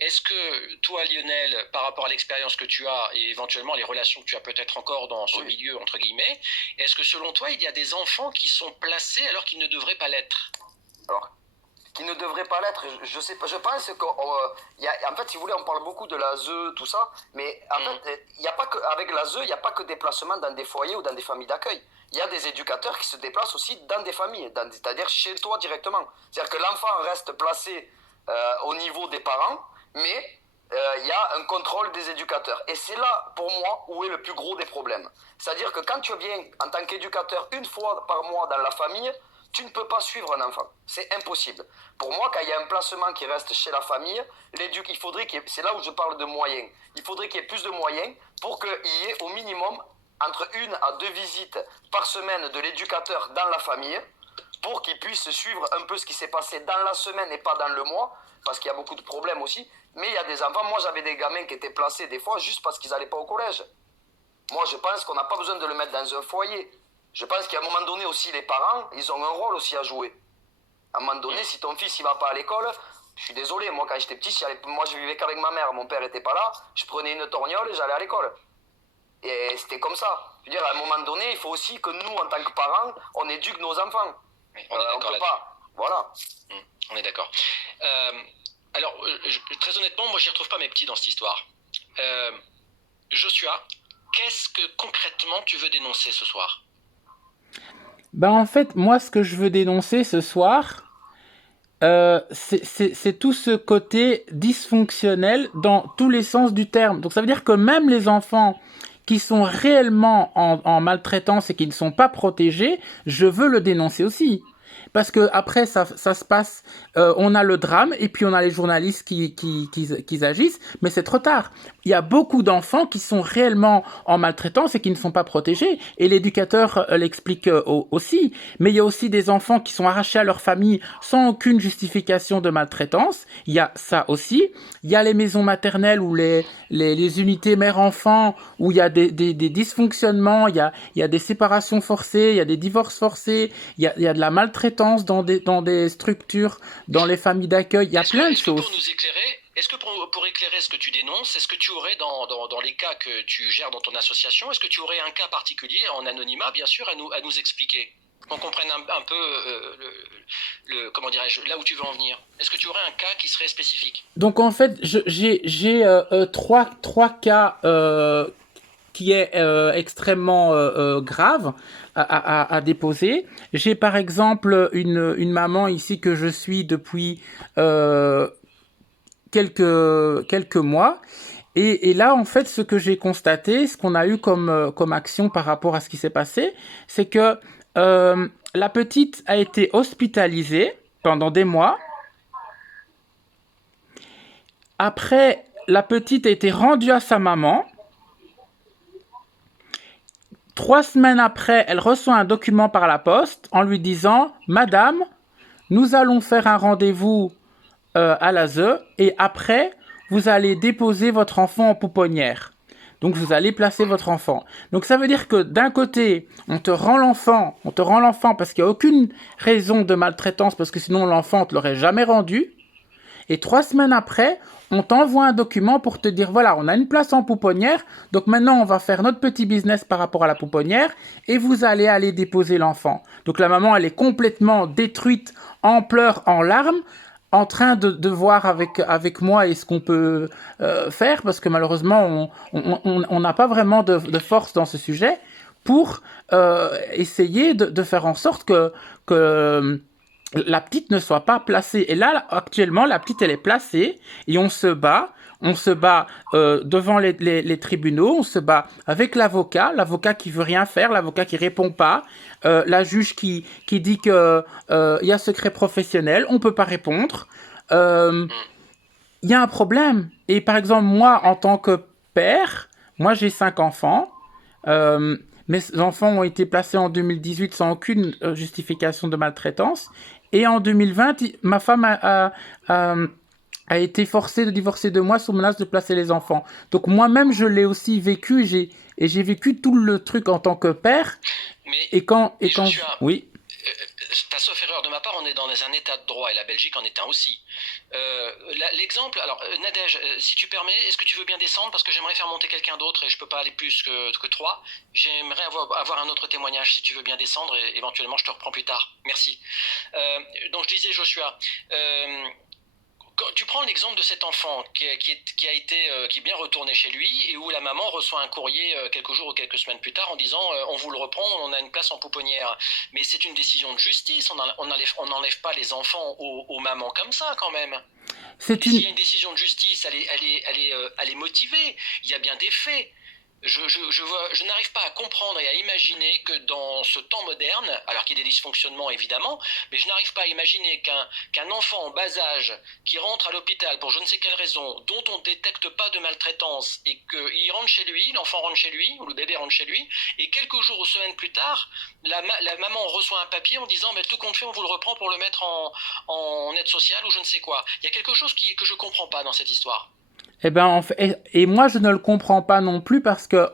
Est-ce que toi, Lionel, par rapport à l'expérience que tu as et éventuellement les relations que tu as peut-être encore dans ce milieu, entre guillemets, est-ce que selon toi, il y a des enfants qui sont placés alors qu'ils ne devraient pas l'être ? Alors, qui ne devrait pas l'être. Je sais pas, je pense en fait, si vous voulez, on parle beaucoup de l'ASE, tout ça, mais en fait, il y a pas que, avec l'ASE, il n'y a pas que des placements dans des foyers ou dans des familles d'accueil. Il y a des éducateurs qui se déplacent aussi dans des familles, c'est-à-dire chez toi directement. C'est-à-dire que l'enfant reste placé au niveau des parents, mais il y a un contrôle des éducateurs. Et c'est là, pour moi, où est le plus gros des problèmes. C'est-à-dire que quand tu viens en tant qu'éducateur une fois par mois dans la famille, tu ne peux pas suivre un enfant. C'est impossible. Pour moi, quand il y a un placement qui reste chez la famille, il faudrait c'est là où je parle de moyens. Il faudrait qu'il y ait plus de moyens pour qu'il y ait au minimum entre 1 à 2 visites par semaine de l'éducateur dans la famille pour qu'il puisse suivre un peu ce qui s'est passé dans la semaine et pas dans le mois, parce qu'il y a beaucoup de problèmes aussi. Mais il y a des enfants, moi j'avais des gamins qui étaient placés des fois juste parce qu'ils n'allaient pas au collège. Moi je pense qu'on n'a pas besoin de le mettre dans un foyer. Je pense qu'à un moment donné aussi les parents, ils ont un rôle aussi à jouer. À un moment donné, si ton fils il va pas à l'école, je suis désolé, moi quand j'étais petit, moi je vivais qu'avec ma mère, mon père était pas là, je prenais une torgnole et j'allais à l'école. Et c'était comme ça. Je veux dire, à un moment donné, il faut aussi que nous, en tant que parents, on éduque nos enfants. Oui, on est d'accord peut pas. Voilà. On est d'accord. Alors, très honnêtement, moi, j'y retrouve pas mes petits dans cette histoire. Joshua, qu'est-ce que concrètement tu veux dénoncer ce soir ? Ben en fait, moi, ce que je veux dénoncer ce soir, c'est tout ce côté dysfonctionnel dans tous les sens du terme. Donc ça veut dire que même les enfants qui sont réellement en maltraitance et qui ne sont pas protégés, je veux le dénoncer aussi. Parce que après ça se passe, on a le drame et puis on a les journalistes qui agissent, mais c'est trop tard. Il y a beaucoup d'enfants qui sont réellement en maltraitance et qui ne sont pas protégés, et l'éducateur l'explique aussi. Mais il y a aussi des enfants qui sont arrachés à leur famille sans aucune justification de maltraitance. Il y a ça aussi. Il y a les maisons maternelles ou les unités mère-enfant où il y a des dysfonctionnements, il y a des séparations forcées, il y a des divorces forcés, il y a de la maltraitance dans des structures, dans les familles d'accueil, il y a plein de choses. Pour nous éclairer, est-ce que pour éclairer ce que tu dénonces, est-ce que tu aurais dans les cas que tu gères dans ton association, est-ce que tu aurais un cas particulier, en anonymat bien sûr, à nous expliquer, qu'on comprenne un peu comment dirais-je, là où tu veux en venir. Est-ce que tu aurais un cas qui serait spécifique ? Donc en fait, j'ai trois cas qui est extrêmement grave à déposer. J'ai par exemple une maman ici que je suis depuis quelques mois. Et là, en fait, ce que j'ai constaté, ce qu'on a eu comme action par rapport à ce qui s'est passé, c'est que la petite a été hospitalisée pendant des mois. Après, la petite a été rendue à sa maman. 3 semaines après, elle reçoit un document par la poste en lui disant « Madame, nous allons faire un rendez-vous à l'ASE et après, vous allez déposer votre enfant en pouponnière. Donc, vous allez placer votre enfant. » Donc, ça veut dire que d'un côté, on te rend l'enfant parce qu'il n'y a aucune raison de maltraitance, parce que sinon l'enfant ne te l'aurait jamais rendu. Et 3 semaines après, on t'envoie un document pour te dire, voilà, on a une place en pouponnière, donc maintenant on va faire notre petit business par rapport à la pouponnière, et vous allez aller déposer l'enfant. Donc la maman, elle est complètement détruite, en pleurs, en larmes, en train de voir avec moi et ce qu'on peut faire, parce que malheureusement, on n'a pas vraiment de force dans ce sujet, pour essayer de faire en sorte que la petite ne soit pas placée. Et là, actuellement, la petite, elle est placée et on se bat devant les tribunaux, on se bat avec l'avocat qui veut rien faire, l'avocat qui répond pas, la juge qui dit que y a secret professionnel, on peut pas répondre. Il y a un problème. Et par exemple, moi, en tant que père, moi j'ai 5 enfants. Mes enfants ont été placés en 2018 sans aucune justification de maltraitance. Et en 2020, ma femme a été forcée de divorcer de moi sous menace de placer les enfants. Donc moi-même, je l'ai aussi vécu et j'ai vécu tout le truc en tant que père. Mais, et quand Joshua, oui. ta sauf erreur de ma part, on est dans un état de droit et la Belgique en est un aussi. L'exemple, alors Nadège, si tu permets, est-ce que tu veux bien descendre parce que j'aimerais faire monter quelqu'un d'autre et je peux pas aller plus que 3. J'aimerais avoir un autre témoignage si tu veux bien descendre et éventuellement je te reprends plus tard. Merci. Donc je disais Joshua, quand tu prends l'exemple de cet enfant qui est bien retourné chez lui et où la maman reçoit un courrier quelques jours ou quelques semaines plus tard en disant on vous le reprend, on a une place en pouponnière. Mais c'est une décision de justice, on n'enlève pas les enfants aux mamans comme ça quand même. S'il y a une décision de justice, elle est motivée, il y a bien des faits. Je n'arrive pas à comprendre et à imaginer que dans ce temps moderne, alors qu'il y a des dysfonctionnements évidemment, mais je n'arrive pas à imaginer qu'un enfant en bas âge qui rentre à l'hôpital pour je ne sais quelle raison, dont on ne détecte pas de maltraitance, et qu'il rentre chez lui, l'enfant rentre chez lui, ou le bébé rentre chez lui, et quelques jours ou semaines plus tard, la maman reçoit un papier en disant tout compte fait, on vous le reprend pour le mettre en aide sociale ou je ne sais quoi. Il y a quelque chose que je ne comprends pas dans cette histoire. Eh ben, en fait, et moi, je ne le comprends pas non plus parce que,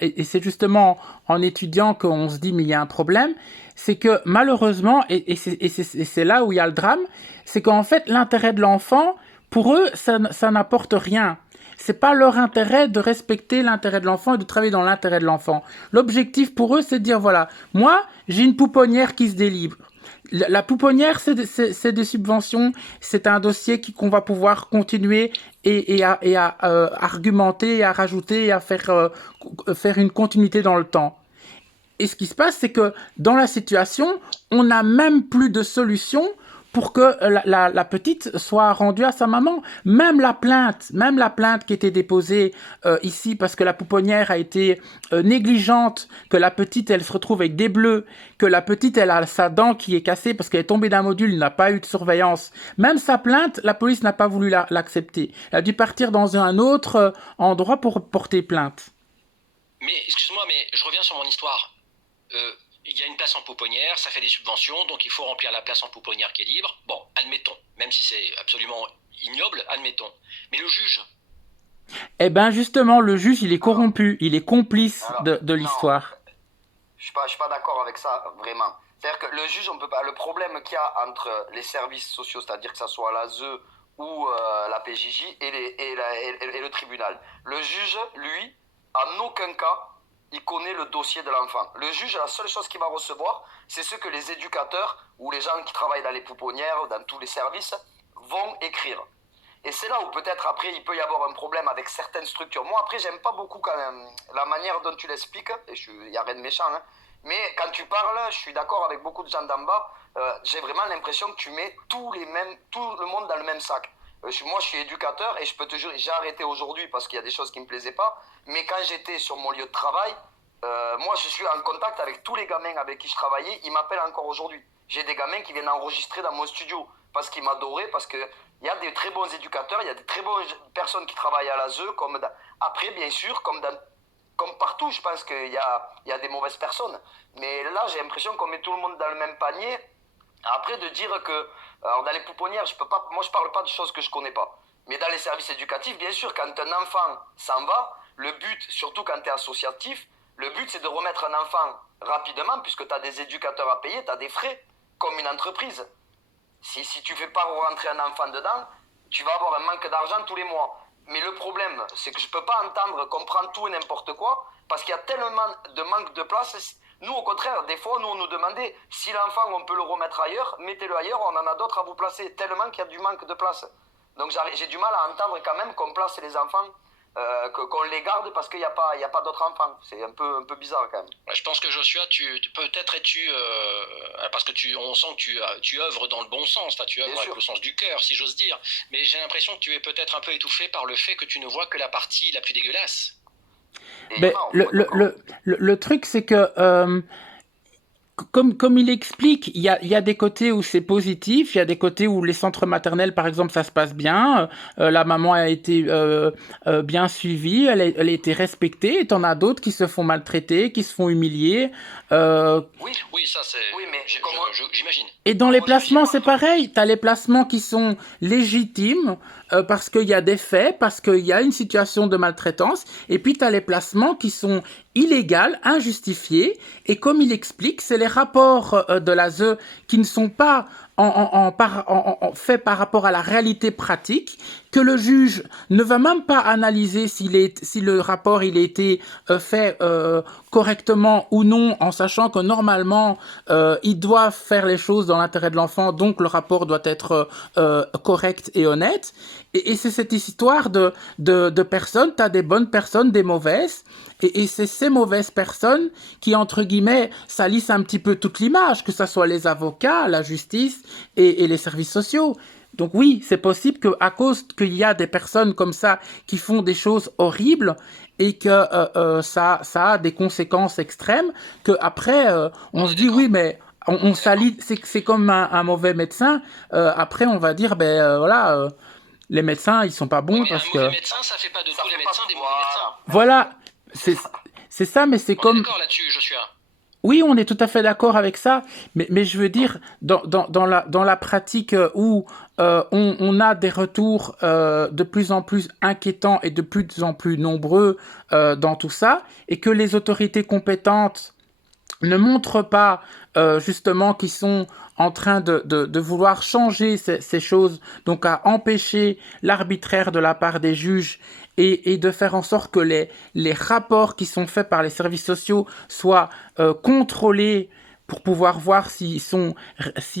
et c'est justement en étudiant qu'on se dit, mais il y a un problème, c'est que malheureusement, et c'est là où il y a le drame, c'est qu'en fait, l'intérêt de l'enfant, pour eux, ça n'apporte rien. C'est pas leur intérêt de respecter l'intérêt de l'enfant et de travailler dans l'intérêt de l'enfant. L'objectif pour eux, c'est de dire, voilà, moi, j'ai une pouponnière qui se délivre. La pouponnière, c'est des subventions, c'est un dossier qu'on va pouvoir continuer et à argumenter, et à rajouter, et à faire une continuité dans le temps. Et ce qui se passe, c'est que dans la situation, on n'a même plus de solution pour que la petite soit rendue à sa maman. Même la plainte qui était déposée ici parce que la pouponnière a été négligente, que la petite elle se retrouve avec des bleus, que la petite elle a sa dent qui est cassée parce qu'elle est tombée d'un module, il n'a pas eu de surveillance. Même sa plainte, la police n'a pas voulu l'accepter. Elle a dû partir dans un autre endroit pour porter plainte. Mais excuse-moi, mais je reviens sur mon histoire. Il y a une place en pouponnière, ça fait des subventions, donc il faut remplir la place en pouponnière qui est libre. Bon, admettons, même si c'est absolument ignoble, admettons. Mais le juge? Eh ben justement, le juge, il est corrompu, il est complice de l'histoire. Je suis pas d'accord avec ça, vraiment. C'est-à-dire que le juge, on peut pas. Le problème qu'il y a entre les services sociaux, c'est-à-dire que ça soit l'ASE ou la PJJ et le tribunal. Le juge, lui, en aucun cas, il connaît le dossier de l'enfant. Le juge, la seule chose qu'il va recevoir, c'est ce que les éducateurs ou les gens qui travaillent dans les pouponnières, dans tous les services, vont écrire. Et c'est là où peut-être après, il peut y avoir un problème avec certaines structures. Moi, après, j'aime pas beaucoup quand même la manière dont tu l'expliques, et il n'y a rien de méchant, hein. Mais quand tu parles, je suis d'accord avec beaucoup de gens d'en bas, j'ai vraiment l'impression que tu mets tout le monde dans le même sac. Moi, je suis éducateur et je peux te jurer, j'ai arrêté aujourd'hui parce qu'il y a des choses qui ne me plaisaient pas. Mais quand j'étais sur mon lieu de travail, moi, je suis en contact avec tous les gamins avec qui je travaillais. Ils m'appellent encore aujourd'hui. J'ai des gamins qui viennent enregistrer dans mon studio parce qu'ils m'adoraient, parce qu'il y a des très bons éducateurs, il y a des très bonnes personnes qui travaillent à l'ASE. Après, bien sûr, comme partout, je pense qu'il y a des mauvaises personnes. Mais là, j'ai l'impression qu'on met tout le monde dans le même panier. Après, de dire que... Alors, dans les pouponnières, moi, je parle pas de choses que je connais pas. Mais dans les services éducatifs, bien sûr, quand un enfant s'en va, le but, surtout quand tu es associatif, le but, c'est de remettre un enfant rapidement, puisque tu as des éducateurs à payer, tu as des frais, comme une entreprise. Si tu fais pas rentrer un enfant dedans, tu vas avoir un manque d'argent tous les mois. Mais le problème, c'est que je peux pas entendre qu'on prend tout et n'importe quoi, parce qu'il y a tellement de manque de place. Nous, au contraire, des fois, on nous demandait si l'enfant, on peut le remettre ailleurs, mettez-le ailleurs, on en a d'autres à vous placer, tellement qu'il y a du manque de place. Donc j'ai du mal à entendre quand même qu'on place les enfants, qu'on les garde parce qu'il n'y a pas d'autres enfants. C'est un peu bizarre quand même. Je pense que Joshua, peut-être es-tu, parce que on sent que tu œuvres dans le bon sens, tu œuvres avec le sens du cœur, si j'ose dire, mais j'ai l'impression que tu es peut-être un peu étouffé par le fait que tu ne vois que la partie la plus dégueulasse. Ben, le truc, c'est que, comme il explique, il y a des côtés où c'est positif, il y a des côtés où les centres maternels, par exemple, ça se passe bien, la maman a été bien suivie, elle a été respectée, et t'en as d'autres qui se font maltraiter, qui se font humilier. Oui, ça c'est... Oui, mais j'imagine. Et dans les placements, c'est pareil. T'as les placements qui sont légitimes parce qu'il y a des faits, parce qu'il y a une situation de maltraitance. Et puis t'as les placements qui sont illégales, injustifiées, et comme il explique, c'est les rapports de l'ASE qui ne sont pas faits par rapport à la réalité pratique, que le juge ne va même pas analyser si le rapport il a été fait correctement ou non, en sachant que normalement ils doivent faire les choses dans l'intérêt de l'enfant, donc le rapport doit être correct et honnête. Et c'est cette histoire de personnes, tu as des bonnes personnes, des mauvaises, et c'est ces mauvaises personnes qui, entre guillemets, salissent un petit peu toute l'image, que ce soit les avocats, la justice et les services sociaux. Donc oui, c'est possible qu'à cause qu'il y a des personnes comme ça qui font des choses horribles et que ça a des conséquences extrêmes, qu'après, on se dit oui, mais on salit, c'est comme un mauvais médecin. Après, on va dire, voilà, les médecins, ils sont pas bons Mais parce un que... mauvais médecin, ça fait pas de tous les médecins des mauvais médecins. Voilà, c'est ça, mais c'est On est comme... d'accord là-dessus, Joshua. Oui, on est tout à fait d'accord avec ça, mais je veux dire, dans la pratique où on a des retours de plus en plus inquiétants et de plus en plus nombreux dans tout ça, et que les autorités compétentes ne montrent pas justement qu'ils sont en train de vouloir changer ces choses, donc à empêcher l'arbitraire de la part des juges et de faire en sorte que les rapports qui sont faits par les services sociaux soient contrôlés pour pouvoir voir si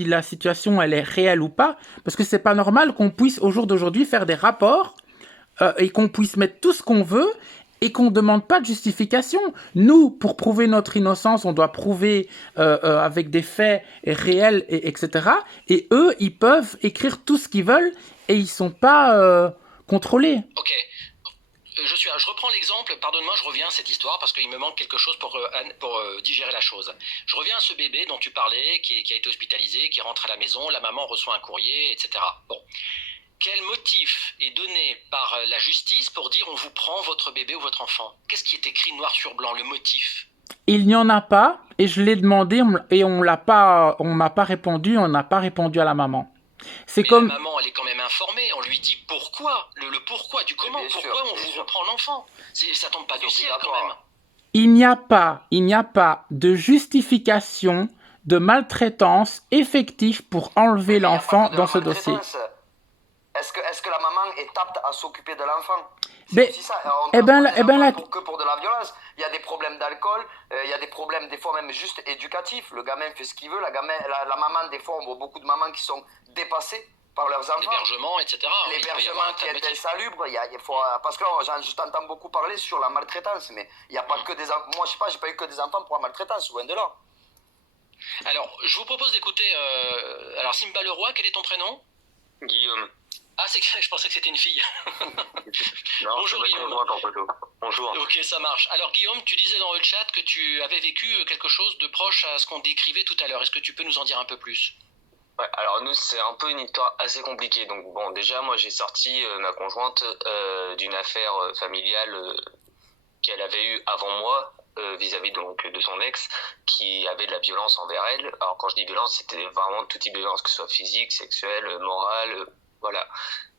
la situation elle est réelle ou pas, parce que c'est pas normal qu'on puisse au jour d'aujourd'hui faire des rapports et qu'on puisse mettre tout ce qu'on veut et qu'on ne demande pas de justification. Nous, pour prouver notre innocence, on doit prouver avec des faits réels, etc. Et eux, ils peuvent écrire tout ce qu'ils veulent et ils ne sont pas contrôlés. Ok. Je reprends l'exemple, pardonne-moi, je reviens à cette histoire parce qu'il me manque quelque chose pour digérer la chose. Je reviens à ce bébé dont tu parlais, qui a été hospitalisé, qui rentre à la maison, la maman reçoit un courrier, etc. Bon. Quel motif est donné par la justice pour dire on vous prend votre bébé ou votre enfant? Qu'est-ce qui est écrit noir sur blanc, le motif? Il n'y en a pas, et je l'ai demandé et on m'a pas répondu, on n'a pas répondu à la maman. Mais comme... la maman, elle est quand même informée, on lui dit pourquoi, le pourquoi du comment, pourquoi on vous reprend l'enfant. Ça tombe pas du ciel quand même. Il n'y a pas de justification de maltraitance effective pour enlever l'enfant dans ce dossier. Est-ce que la maman est apte à s'occuper de l'enfant? C'est aussi ça. Pour de la violence. Il y a des problèmes d'alcool, il y a des problèmes des fois même juste éducatifs. Le gamin fait ce qu'il veut, la maman, des fois on voit beaucoup de mamans qui sont dépassées par leurs enfants. L'hébergement, etc. L'hébergement qui est insalubre. Parce que je t'entends beaucoup parler sur la maltraitance, mais il n'y a pas que des enfants. Moi je sais pas, j'ai pas eu que des enfants pour la maltraitance, loin de là. Alors, je vous propose d'écouter... Alors Simba Leroy, quel est ton prénom? Guillaume. Ah, je pensais que c'était une fille. Non, bonjour Guillaume. Bonjour. Ok, ça marche. Alors Guillaume, tu disais dans le chat que tu avais vécu quelque chose de proche à ce qu'on décrivait tout à l'heure. Est-ce que tu peux nous en dire un peu plus? Ouais, alors nous, c'est un peu une histoire assez compliquée. Donc bon, déjà, moi, j'ai sorti ma conjointe d'une affaire familiale qu'elle avait eue avant moi, vis-à-vis donc de son ex, qui avait de la violence envers elle. Alors quand je dis violence, c'était vraiment tout type de violence, que ce soit physique, sexuelle, morale... Voilà.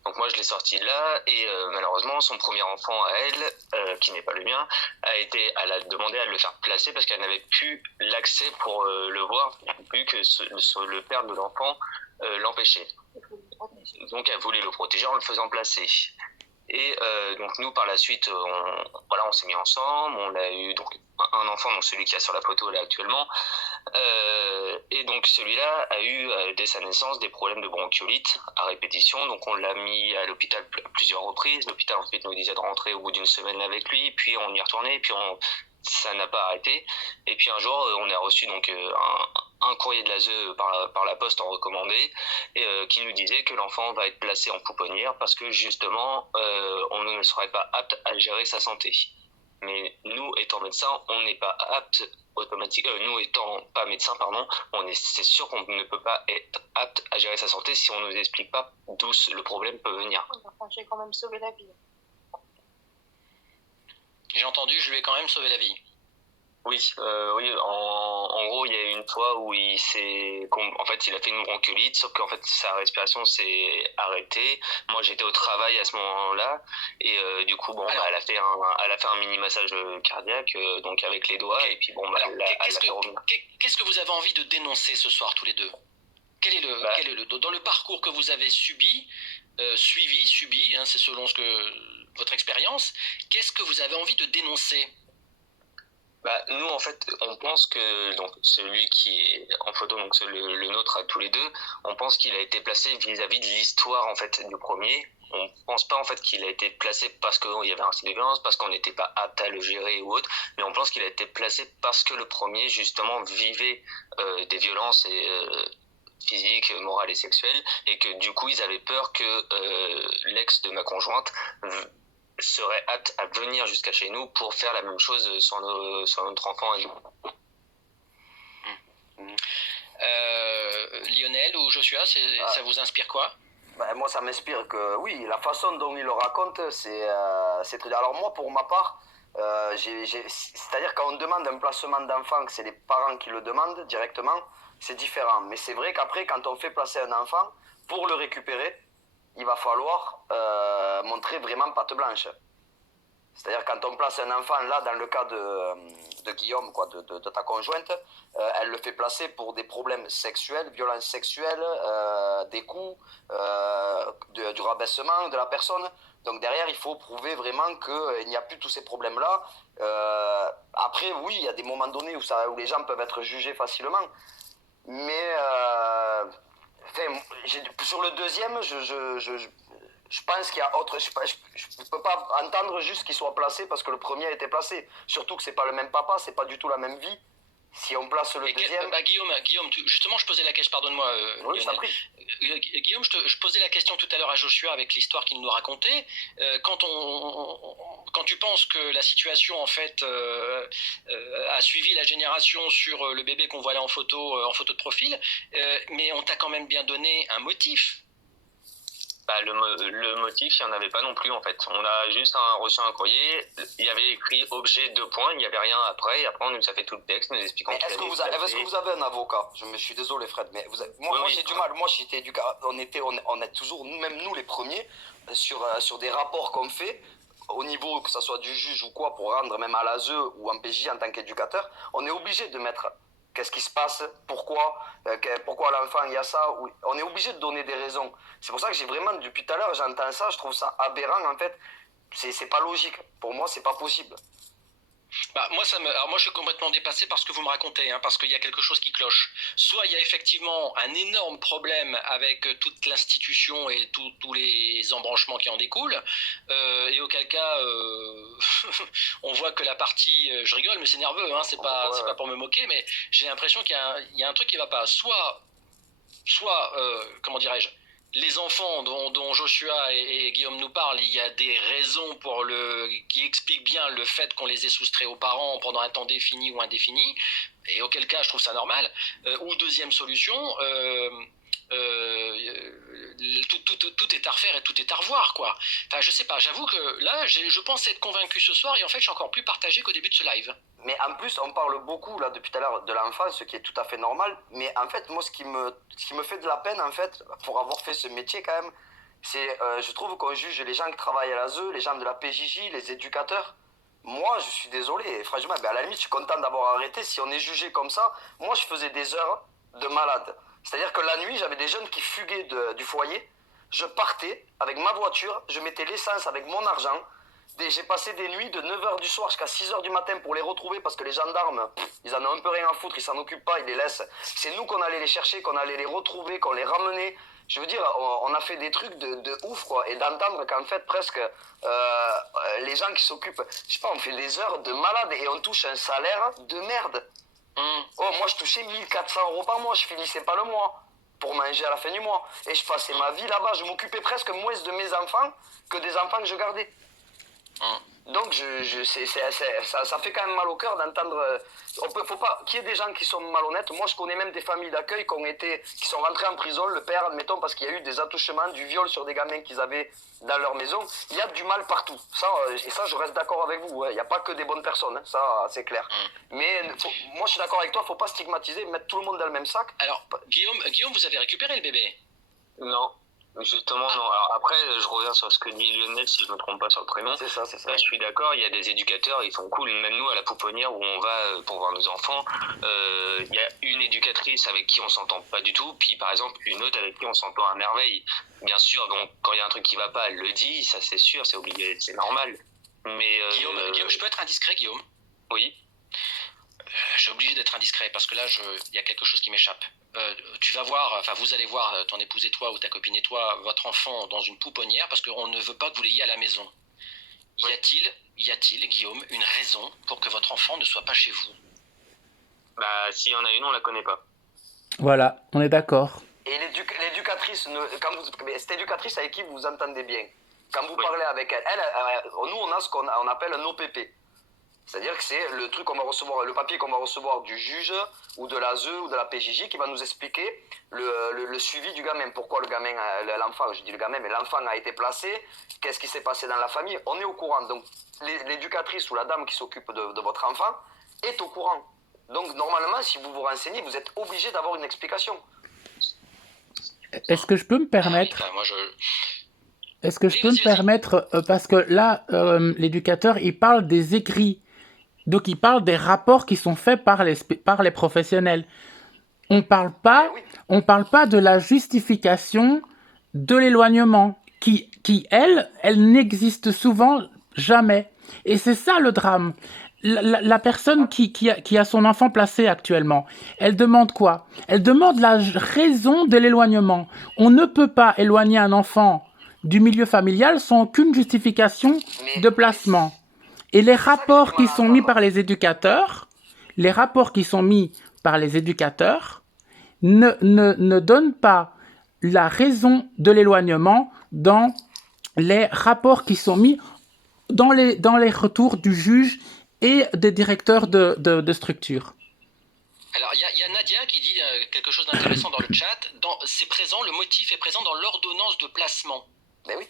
Donc moi je l'ai sorti de là et malheureusement son premier enfant à elle, qui n'est pas le mien, elle a demandé à le faire placer parce qu'elle n'avait plus l'accès pour le voir, vu que le père de l'enfant l'empêchait. Donc elle voulait le protéger en le faisant placer. Et donc nous par la suite on s'est mis ensemble, on a eu donc un enfant, donc celui qui est sur la photo là actuellement, et donc celui-là a eu dès sa naissance des problèmes de bronchiolite à répétition, donc on l'a mis à l'hôpital à plusieurs reprises. L'hôpital ensuite nous disait de rentrer au bout d'une semaine avec lui, puis on y retournait, puis ça n'a pas arrêté. Et puis un jour on a reçu donc un courrier de l'ASE par la poste en recommandé, qui nous disait que l'enfant va être placé en pouponnière parce que justement on ne serait pas apte à gérer sa santé. Mais nous étant médecins, on n'est pas apte nous étant pas médecins, pardon, c'est sûr qu'on ne peut pas être apte à gérer sa santé si on ne nous explique pas d'où le problème peut venir. J'ai quand même sauvé la vie. J'ai entendu, je lui ai quand même sauvé la vie. Oui, oui. En gros, il y a eu une fois où en fait, il a fait une bronchiolite, sauf qu'en fait, sa respiration s'est arrêtée. Moi, j'étais au travail à ce moment-là, et du coup, bon, Alors- bah, elle a fait un mini massage cardiaque, donc avec les doigts, Ok. et puis bon, bah, Alors, elle l'a fait revenir. qu'est-ce que vous avez envie de dénoncer ce soir tous les deux? Quel est dans le parcours que vous avez subi, subi, hein, c'est selon votre expérience, qu'est-ce que vous avez envie de dénoncer? Bah, nous, en fait, on pense que donc celui qui est en photo, donc le nôtre à tous les deux, on pense qu'il a été placé vis-à-vis de l'histoire en fait du premier. On pense pas en fait qu'il a été placé parce qu'il y avait un signe de violence, parce qu'on n'était pas apte à le gérer ou autre, mais on pense qu'il a été placé parce que le premier justement vivait des violences et physiques, morales et sexuelles, et que du coup ils avaient peur que l'ex de ma conjointe serait apte à venir jusqu'à chez nous pour faire la même chose sur notre enfant et nous. Lionel ou Joshua, ça vous inspire quoi? Ben, moi, ça m'inspire que, oui, la façon dont il le raconte, c'est très... Alors moi, pour ma part, c'est-à-dire quand on demande un placement d'enfant, que c'est les parents qui le demandent directement, c'est différent. Mais c'est vrai qu'après, quand on fait placer un enfant, pour le récupérer, il va falloir montrer vraiment patte blanche. C'est-à-dire quand on place un enfant, là, dans le cas de Guillaume, quoi, de ta conjointe, elle le fait placer pour des problèmes sexuels, violences sexuelles, des coups, du rabaissement de la personne. Donc derrière, il faut prouver vraiment qu'il n'y a plus tous ces problèmes-là. Après, oui, il y a des moments donnés où les gens peuvent être jugés facilement. Mais sur le deuxième, je pense qu'il y a autre. Je peux pas entendre juste qu'il soit placé parce que le premier a été placé. Surtout que c'est pas le même papa, c'est pas du tout la même vie. Si on place le deuxième. Guillaume, justement, je posais la question, pardonne-moi, Oui, je t'en Lionel. prie. Guillaume, je posais la question tout à l'heure à Joshua avec l'histoire qu'il nous racontait. Quand tu penses que la situation en fait a suivi la génération sur le bébé qu'on voit là en photo de profil, mais on t'a quand même bien donné un motif. Bah, le motif, il n'y en avait pas non plus en fait. On a juste reçu un courrier, il y avait écrit objet 2 points, il n'y avait rien après, et après on nous a fait tout le texte, nous expliquant Mais est-ce que vous avez un avocat? Je me suis désolé Fred, mais moi j'ai du mal. Moi j'étais éducateur, on est toujours, même nous les premiers, sur des rapports qu'on fait, au niveau que ce soit du juge ou quoi, pour rendre même à l'ASE ou en PJ en tant qu'éducateur, on est obligé de mettre qu'est-ce qui se passe, pourquoi l'enfant il y a ça, on est obligé de donner des raisons. C'est pour ça que j'ai vraiment, depuis tout à l'heure, j'entends ça, je trouve ça aberrant en fait. C'est pas logique. Pour moi, c'est pas possible. Bah, alors moi je suis complètement dépassé par ce que vous me racontez, hein, parce qu'il y a quelque chose qui cloche. Soit il y a effectivement un énorme problème avec toute l'institution et tous les embranchements qui en découlent, et auquel cas on voit que la partie, je rigole mais c'est nerveux, hein, c'est pas pour me moquer, mais j'ai l'impression qu'il y a un truc qui va pas. Soit comment dirais-je, les enfants dont Joshua et Guillaume nous parlent, il y a des raisons qui expliquent bien le fait qu'on les ait soustraits aux parents pendant un temps défini ou indéfini, et auquel cas je trouve ça normal. Ou deuxième solution, tout est à refaire et tout est à revoir, quoi. Enfin, je sais pas, j'avoue que là, je pense être convaincu ce soir, et en fait, je suis encore plus partagé qu'au début de ce live. Mais en plus, on parle beaucoup là depuis tout à l'heure de l'enfance, ce qui est tout à fait normal. Mais en fait, moi, ce qui me fait de la peine, en fait, pour avoir fait ce métier quand même, c'est, je trouve qu'on juge les gens qui travaillent à l'ASE, les gens de la PJJ, les éducateurs. Moi, je suis désolé, franchement, à la limite, je suis content d'avoir arrêté. Si on est jugé comme ça, moi, je faisais des heures de malade. C'est-à-dire que la nuit, j'avais des jeunes qui fuguaient du foyer. Je partais avec ma voiture, je mettais l'essence avec mon argent. J'ai passé des nuits de 9h du soir jusqu'à 6h du matin pour les retrouver parce que les gendarmes, ils en ont un peu rien à foutre, ils s'en occupent pas, ils les laissent. C'est nous qu'on allait les chercher, qu'on allait les retrouver, qu'on les ramenait. Je veux dire, on a fait des trucs de ouf, quoi. Et d'entendre qu'en fait, presque, les gens qui s'occupent, je sais pas, on fait des heures de malade et on touche un salaire de merde. Oh, moi, je touchais 1 400 € par mois, je finissais pas le mois pour manger à la fin du mois. Et je passais ma vie là-bas, je m'occupais presque moins de mes enfants que des enfants que je gardais. Donc, ça fait quand même mal au cœur d'entendre. Faut pas qu'il y ait des gens qui sont malhonnêtes. Moi, je connais même des familles d'accueil qui sont rentrées en prison. Le père, admettons, parce qu'il y a eu des attouchements, du viol sur des gamins qu'ils avaient dans leur maison. Il y a du mal partout. Et ça, je reste d'accord avec vous. Il n'y a pas que des bonnes personnes. Ça, c'est clair. Mais moi, je suis d'accord avec toi. Faut pas stigmatiser, mettre tout le monde dans le même sac. Alors, Guillaume, vous avez récupéré le bébé? Non, justement, non. Alors après, je reviens sur ce que dit Lionel, si je ne me trompe pas sur le prénom. C'est ça. Je suis d'accord, il y a des éducateurs, ils sont cool. Même nous, à la pouponnière où on va pour voir nos enfants, il y a une éducatrice avec qui on s'entend pas du tout, puis par exemple une autre avec qui on s'entend à merveille. Bien sûr, donc quand il y a un truc qui va pas, elle le dit, ça c'est sûr, c'est obligé, c'est normal. Mais Guillaume, je peux être indiscret, Guillaume? Oui. J'ai obligé d'être indiscret parce que là, il y a quelque chose qui m'échappe. Tu vas voir, enfin vous allez voir ton épouse et toi ou ta copine et toi, votre enfant dans une pouponnière parce qu'on ne veut pas que vous l'ayez à la maison. Oui. Y a-t-il, Guillaume, une raison pour que votre enfant ne soit pas chez vous? Bah, s'il y en a une, on la connaît pas. Voilà, on est d'accord. Et l'éducatrice, cette éducatrice avec qui vous vous entendez bien, quand vous Oui. parlez avec elle, nous on a ce qu'on appelle un OPP. C'est-à-dire que c'est le truc qu'on va recevoir, le papier qu'on va recevoir du juge ou de l'ASE ou de la PJJ qui va nous expliquer le suivi du gamin. Pourquoi le gamin, l'enfant, je dis le gamin, mais l'enfant a été placé, qu'est-ce qui s'est passé dans la famille. On est au courant. Donc l'éducatrice ou la dame qui s'occupe de votre enfant est au courant. Donc normalement, si vous vous renseignez, vous êtes obligé d'avoir une explication. Est-ce que je peux me permettre Ah oui, moi Est-ce que je Oui, peux me vas-y, vas-y. permettre, parce que là, l'éducateur, il parle des écrits. Donc, il parle des rapports qui sont faits par les professionnels. On parle pas, Oui. on parle pas de la justification de l'éloignement, elle n'existe souvent jamais. Et c'est ça le drame. La personne qui a son enfant placé actuellement, elle demande quoi? Elle demande la raison de l'éloignement. On ne peut pas éloigner un enfant du milieu familial sans aucune justification de placement. Et les rapports qui sont mis par les éducateurs, ne donnent pas la raison de l'éloignement dans les rapports qui sont mis dans les retours du juge et des directeurs de structure. Alors, il y a Nadia qui dit quelque chose d'intéressant dans le chat. C'est présent, le motif est présent dans l'ordonnance de placement. Mais oui,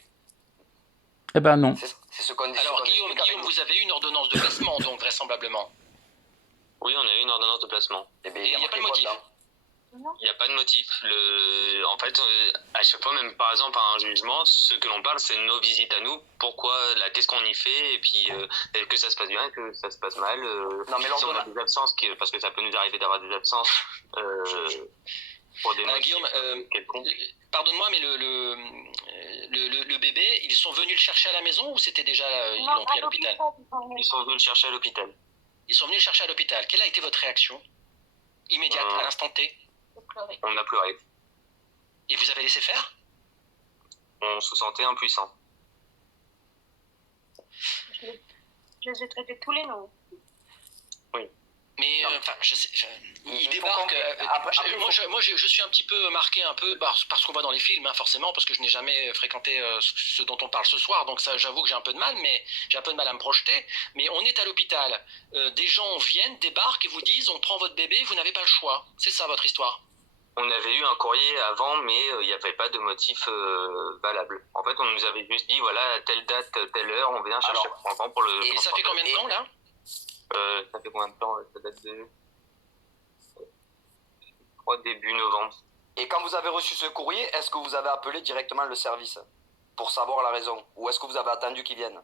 Eh ben non. c'est ce qu'on dit. Alors, Guillaume, vous avez eu une ordonnance de placement, donc vraisemblablement. Oui, on a eu une ordonnance de placement. Eh bien, Et il n'y a pas de motif. Il n'y a pas de motif. En fait, à chaque fois, même par exemple, à un jugement, ce que l'on parle, c'est nos visites à nous. Pourquoi, qu'est-ce qu'on y fait, et puis que ça se passe bien, que ça se passe mal. Non, mais si on a des absences, parce que ça peut nous arriver d'avoir des absences pour des motifs Guillaume, quelconques. pardonne-moi, mais le bébé, ils sont venus le chercher à la maison ou c'était déjà, ils l'ont pris à l'hôpital? Ils sont venus le chercher à l'hôpital. Ils sont venus le chercher à l'hôpital. Quelle a été votre réaction immédiate, à l'instant T? On a pleuré. Et vous avez laissé faire? On se sentait impuissant. Je les ai traités tous les noms. Mais enfin, il faut débarque. comprendre. Je suis un petit peu marqué parce qu'on va dans les films, hein, forcément, parce que je n'ai jamais fréquenté ce dont on parle ce soir. Donc ça, j'avoue que j'ai un peu de mal, mais j'ai un peu de mal à me projeter. Mais on est à l'hôpital, des gens viennent, débarquent et vous disent on prend votre bébé, vous n'avez pas le choix. C'est ça votre histoire? On avait eu un courrier avant, mais il n'y avait pas de motif valable. En fait, on nous avait juste dit, voilà, à telle date, telle heure, on vient chercher votre enfant pour le... Et ça fait combien de temps, là? Ça fait combien de temps? Ça date de... Je crois début novembre. Et quand vous avez reçu ce courrier, est-ce que vous avez appelé directement le service pour savoir la raison? Ou est-ce que vous avez attendu qu'ils viennent?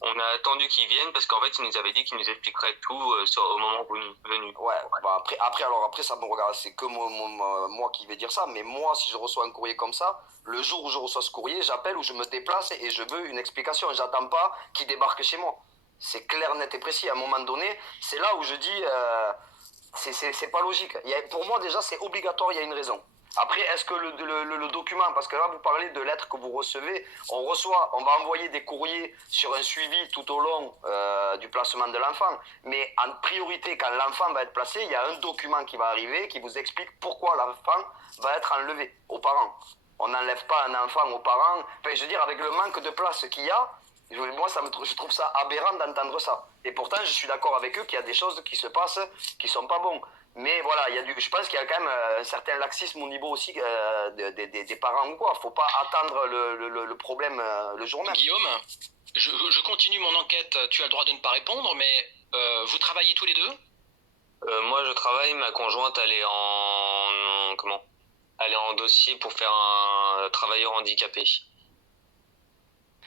On a attendu qu'ils viennent parce qu'en fait, ils nous avaient dit qu'ils nous expliqueraient tout au moment venu. Ouais, bah après ça me regarde, c'est que moi qui vais dire ça, mais moi, si je reçois un courrier comme ça, le jour où je reçois ce courrier, j'appelle ou je me déplace et je veux une explication. J'attends pas qu'il débarque chez moi. C'est clair, net et précis. À un moment donné, c'est là où je dis, c'est pas logique. Pour moi, déjà, c'est obligatoire, il y a une raison. Après, est-ce que le document, parce que là, vous parlez de lettres que vous recevez, on va envoyer des courriers sur un suivi tout au long du placement de l'enfant. Mais en priorité, quand l'enfant va être placé, il y a un document qui va arriver qui vous explique pourquoi l'enfant va être enlevé aux parents. On n'enlève pas un enfant aux parents. Enfin, je veux dire, avec le manque de place qu'il y a, Moi, je trouve ça aberrant d'entendre ça. Et pourtant, je suis d'accord avec eux qu'il y a des choses qui se passent qui sont pas bonnes. Mais voilà, je pense qu'il y a quand même un certain laxisme au niveau aussi des parents ou quoi. Faut pas attendre le problème le jour même. Guillaume, je continue mon enquête. Tu as le droit de ne pas répondre, mais vous travaillez tous les deux? Moi, je travaille. Ma conjointe, elle est en comment? Elle est en dossier pour faire un travailleur handicapé.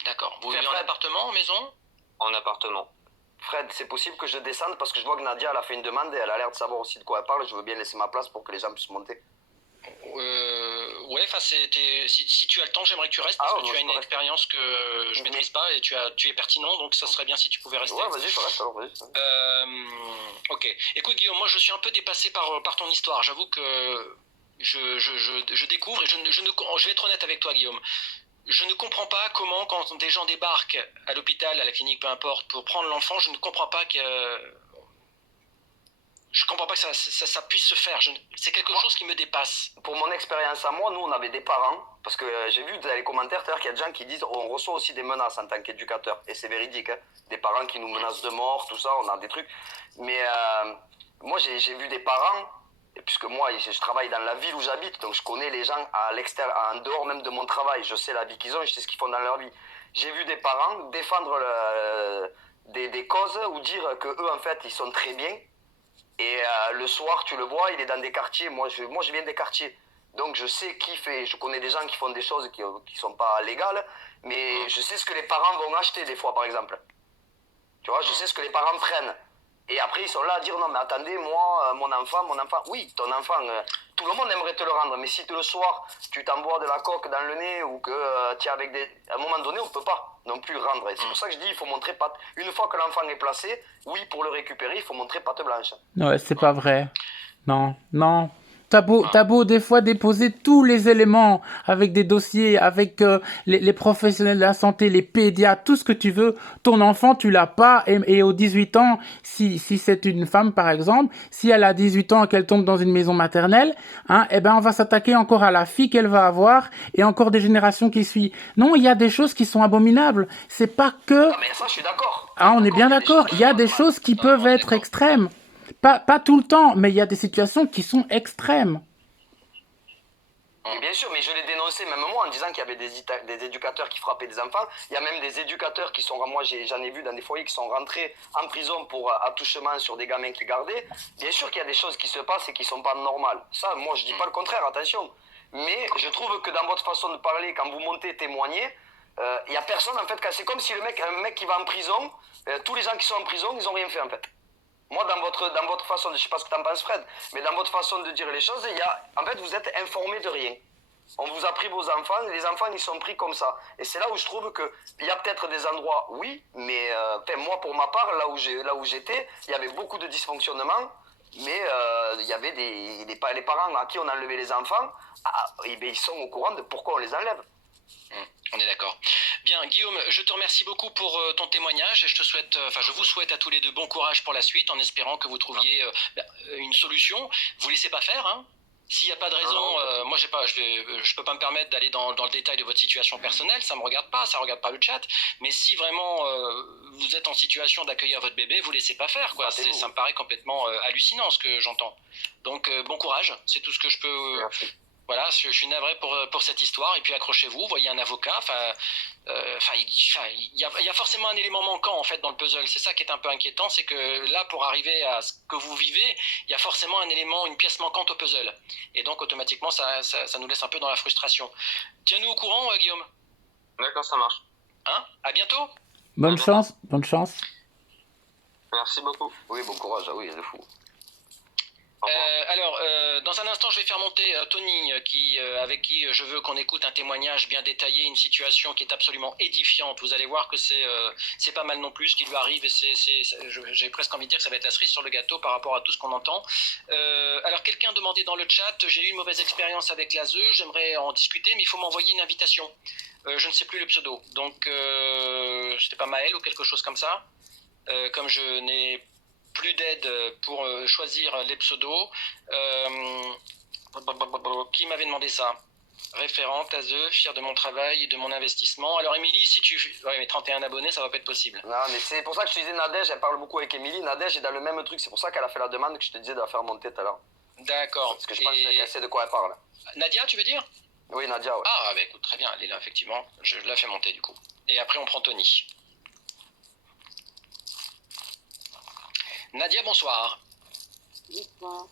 D'accord. Vous vivez en appartement, en maison? En appartement. Fred, c'est possible que je descende parce que je vois que Nadia elle a fait une demande et elle a l'air de savoir aussi de quoi elle parle. Je veux bien laisser ma place pour que les gens puissent monter. Ouais, enfin, si tu as le temps, j'aimerais que tu restes parce que tu as une expérience que je maîtrise pas et tu es pertinent, donc ça serait bien si tu pouvais rester. Ouais, vas-y, je reste alors, vas-y. Ok. Écoute, Guillaume, moi je suis un peu dépassé par ton histoire. J'avoue que je découvre et je vais être honnête avec toi, Guillaume. Je ne comprends pas comment, quand des gens débarquent à l'hôpital, à la clinique, peu importe, pour prendre l'enfant, je ne comprends pas que ça puisse se faire. C'est quelque chose qui me dépasse. Pour mon expérience à moi, nous, on avait des parents, parce que j'ai vu dans les commentaires qu'il y a des gens qui disent on reçoit aussi des menaces en tant qu'éducateur, et c'est véridique, hein. Des parents qui nous menacent de mort, tout ça, on a des trucs. Mais moi, j'ai vu des parents, et puisque moi, je travaille dans la ville où j'habite, donc je connais les gens à l'extérieur, en dehors même de mon travail, je sais la vie qu'ils ont, je sais ce qu'ils font dans leur vie. J'ai vu des parents défendre des causes ou dire que eux, en fait, ils sont très bien. Et le soir, tu le vois, il est dans des quartiers. Moi, je viens des quartiers. Donc, je sais je connais des gens qui font des choses qui sont pas légales, mais je sais ce que les parents vont acheter des fois, par exemple. Tu vois, je sais ce que les parents prennent. Et après, ils sont là à dire, non, mais attendez, moi, mon enfant, oui, ton enfant, tout le monde aimerait te le rendre, mais si le soir, tu t'envoies de la coque dans le nez ou que tu es avec à un moment donné, on ne peut pas non plus rendre. Et c'est pour ça que je dis, il faut montrer patte. Une fois que l'enfant est placé, oui, pour le récupérer, il faut montrer patte blanche. Ouais, c'est pas vrai. Non, non. T'as beau des fois déposer tous les éléments avec des dossiers, avec les professionnels de la santé, les pédiatres, tout ce que tu veux, ton enfant, tu l'as pas. Et aux 18 ans, si c'est une femme par exemple, si elle a 18 ans et qu'elle tombe dans une maison maternelle, hein, eh ben on va s'attaquer encore à la fille qu'elle va avoir et encore des générations qui suivent. Non, il y a des choses qui sont abominables. C'est pas que... Ah, mais ça, je suis d'accord. Ah, on est bien d'accord. Il y a des choses qui peuvent être extrêmes. Pas tout le temps, mais il y a des situations qui sont extrêmes. Et bien sûr, mais je l'ai dénoncé même moi en disant qu'il y avait des éducateurs qui frappaient des enfants. Il y a même des éducateurs qui sont, moi j'en ai vu dans des foyers qui sont rentrés en prison pour attouchement sur des gamins qu'ils gardaient. Bien sûr qu'il y a des choses qui se passent et qui sont pas normales. Ça, moi je dis pas le contraire, attention. Mais je trouve que dans votre façon de parler, quand vous montez témoigner, il y a personne en fait. C'est comme si un mec qui va en prison, tous les gens qui sont en prison, ils ont rien fait en fait. Moi, dans votre façon, je sais pas ce que t'en penses Fred, mais dans votre façon de dire les choses, en fait, vous êtes informé de rien. On vous a pris vos enfants, les enfants, ils sont pris comme ça. Et c'est là où je trouve qu'il y a peut-être des endroits, oui, mais moi, pour ma part, là où j'étais, il y avait beaucoup de dysfonctionnements, mais il y avait les parents à qui on enlevait les enfants, ils sont au courant de pourquoi on les enlève. On est d'accord. Bien, Guillaume, je te remercie beaucoup pour ton témoignage et je vous souhaite à tous les deux bon courage pour la suite en espérant que vous trouviez une solution. Vous laissez pas faire, hein. S'il n'y a pas de raison, moi je peux pas me permettre d'aller dans le détail de votre situation personnelle, ça me regarde pas, ça regarde pas le chat. Mais si vraiment vous êtes en situation d'accueillir votre bébé, vous laissez pas faire, quoi. Ça me paraît complètement hallucinant ce que j'entends. Donc bon courage, c'est tout ce que je peux. Merci. Voilà, je suis navré pour cette histoire. Et puis accrochez-vous, voyez un avocat. Il y a forcément un élément manquant en fait dans le puzzle. C'est ça qui est un peu inquiétant, c'est que là, pour arriver à ce que vous vivez, il y a forcément un élément, une pièce manquante au puzzle. Et donc automatiquement, ça nous laisse un peu dans la frustration. Tiens-nous au courant, Guillaume. D'accord, ça marche. Hein ? À bientôt. Bonne chance, bonne chance. Merci beaucoup. Oui, bon courage, oui, c'est fou. Alors, dans un instant, je vais faire monter Tony, avec qui je veux qu'on écoute un témoignage bien détaillé, une situation qui est absolument édifiante. Vous allez voir que c'est pas mal non plus ce qui lui arrive, et j'ai presque envie de dire que ça va être la cerise sur le gâteau par rapport à tout ce qu'on entend. Alors, quelqu'un demandait dans le chat, j'ai eu une mauvaise expérience avec l'ASE, j'aimerais en discuter, mais il faut m'envoyer une invitation. Je ne sais plus le pseudo, donc c'était pas Maël ou quelque chose comme ça. Comme je n'ai plus d'aide pour choisir les pseudos. Qui m'avait demandé ça ? Référente, ASE, fier de mon travail et de mon investissement. Alors Émilie, si tu... Ouais, mais 31 abonnés, ça va pas être possible. Non, mais c'est pour ça que je te disais Nadège, elle parle beaucoup avec Émilie. Nadège est dans le même truc, c'est pour ça qu'elle a fait la demande que je te disais de la faire monter tout à l'heure. D'accord. Parce que je pense qu'elle sait de quoi elle parle. Nadia, tu veux dire? Oui, Nadia, ouais. Ah, bah écoute, très bien, elle est là, effectivement. Je la fais monter, du coup. Et après, on prend Tony. Nadia, bonsoir. Dites-moi.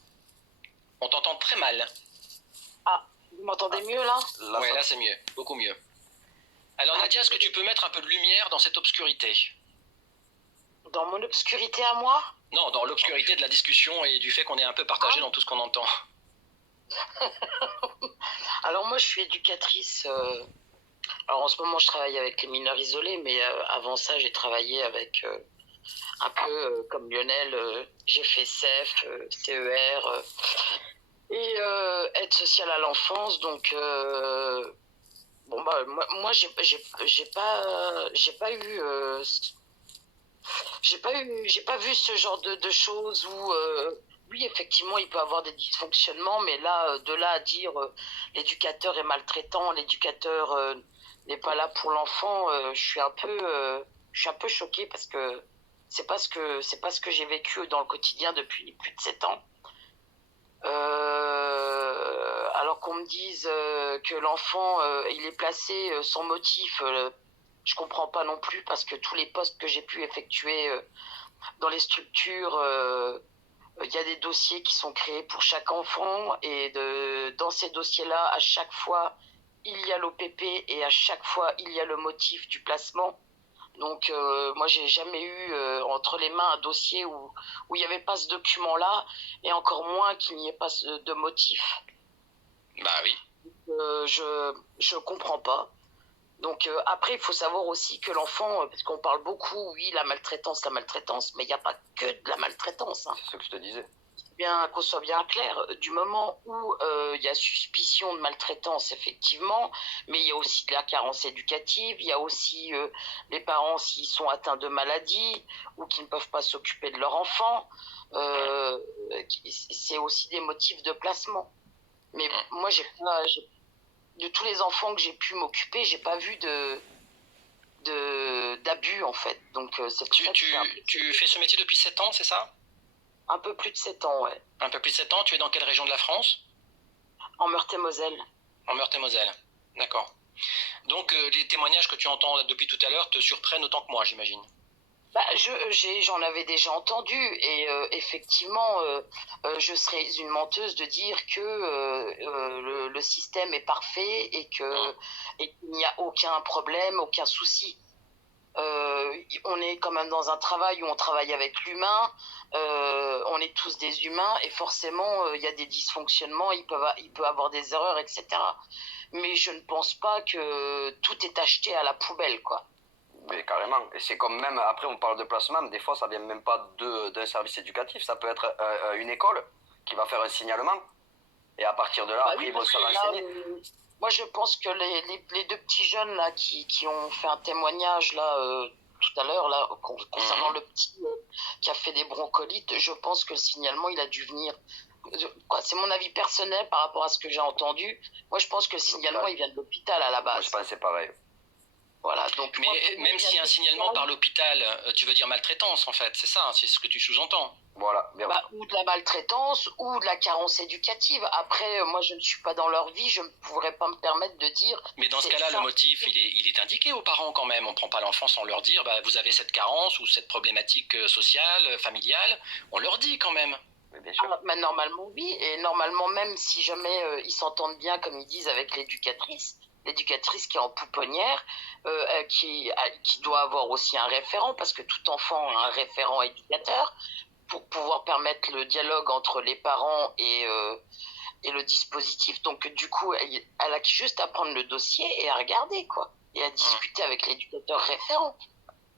On t'entend très mal. Ah, vous m'entendez mieux là? Ouais, là c'est mieux, beaucoup mieux. Alors Nadia, est-ce que tu peux mettre un peu de lumière dans cette obscurité? Dans mon obscurité à moi? Non, dans l'obscurité de la discussion et du fait qu'on est un peu partagé dans tout ce qu'on entend. Alors moi je suis éducatrice. Alors en ce moment je travaille avec les mineurs isolés, mais avant ça j'ai travaillé avec un peu comme Lionel. J'ai fait CEF, CER et aide sociale à l'enfance. Donc bon bah moi j'ai pas eu j'ai pas vu ce genre de choses où oui effectivement il peut avoir des dysfonctionnements, mais là de là à dire l'éducateur est maltraitant, l'éducateur n'est pas là pour l'enfant, je suis un peu choquée parce que c'est pas ce que j'ai vécu dans le quotidien depuis plus de 7 ans. Alors qu'on me dise que l'enfant il est placé sans motif, je comprends pas non plus, parce que tous les postes que j'ai pu effectuer dans les structures, il y a des dossiers qui sont créés pour chaque enfant, et dans ces dossiers-là, à chaque fois il y a l'OPP et à chaque fois il y a le motif du placement. Donc moi j'ai jamais eu entre les mains un dossier où il n'y avait pas ce document-là, et encore moins qu'il n'y ait pas de motif. Bah oui. Je comprends pas. Donc après il faut savoir aussi que l'enfant, parce qu'on parle beaucoup, oui, la maltraitance, mais il n'y a pas que de la maltraitance, hein. C'est ce que je te disais. Bien qu'on soit bien clair, du moment où il y a suspicion de maltraitance effectivement, mais il y a aussi de la carence éducative, il y a aussi les parents s'ils sont atteints de maladies ou qui ne peuvent pas s'occuper de leur enfant, c'est aussi des motifs de placement. Mais moi de tous les enfants que j'ai pu m'occuper, j'ai pas vu d'abus en fait. Donc c'est pour ça que tu fais ce métier depuis 7 ans, c'est ça? Un peu plus de 7 ans, ouais. Un peu plus de 7 ans, tu es dans quelle région de la France? En Meurthe-et-Moselle. En Meurthe-et-Moselle, d'accord. Donc les témoignages que tu entends depuis tout à l'heure te surprennent autant que moi, j'imagine. Bah, j'en avais déjà entendu, et effectivement, je serais une menteuse de dire que le système est parfait et qu'il n'y a aucun problème, aucun souci. On est quand même dans un travail où on travaille avec l'humain, on est tous des humains, et forcément il y a des dysfonctionnements, il peut avoir des erreurs, etc. Mais je ne pense pas que tout est acheté à la poubelle, quoi. Mais carrément. Et c'est comme même, après on parle de placement, mais des fois ça vient même pas d'un service éducatif, ça peut être une école qui va faire un signalement. Et à partir de là, après ils vont se renseigner. Moi je pense que les deux petits jeunes là qui ont fait un témoignage là tout à l'heure là concernant le petit qui a fait des broncholites, je pense que le signalement il a dû venir. C'est mon avis personnel par rapport à ce que j'ai entendu. Moi je pense que le signalement il vient de l'hôpital à la base. Moi je pense c'est pareil. Voilà, donc mais même si un signalement par l'hôpital, tu veux dire maltraitance en fait, c'est ça, c'est ce que tu sous-entends. Voilà, bien. Ou de la maltraitance ou de la carence éducative. Après, moi je ne suis pas dans leur vie, je ne pourrais pas me permettre de dire. Mais dans ce cas-là, le motif, il est indiqué aux parents quand même. On ne prend pas l'enfant sans leur dire, bah, vous avez cette carence ou cette problématique sociale, familiale. On leur dit quand même. Mais bien sûr. Mais normalement oui, et normalement même si jamais ils s'entendent bien, comme ils disent, avec l'éducatrice qui est en pouponnière, qui doit avoir aussi un référent, parce que tout enfant a un référent éducateur, pour pouvoir permettre le dialogue entre les parents et le dispositif. Donc du coup, elle a juste à prendre le dossier et à regarder, quoi, et à discuter avec l'éducateur référent.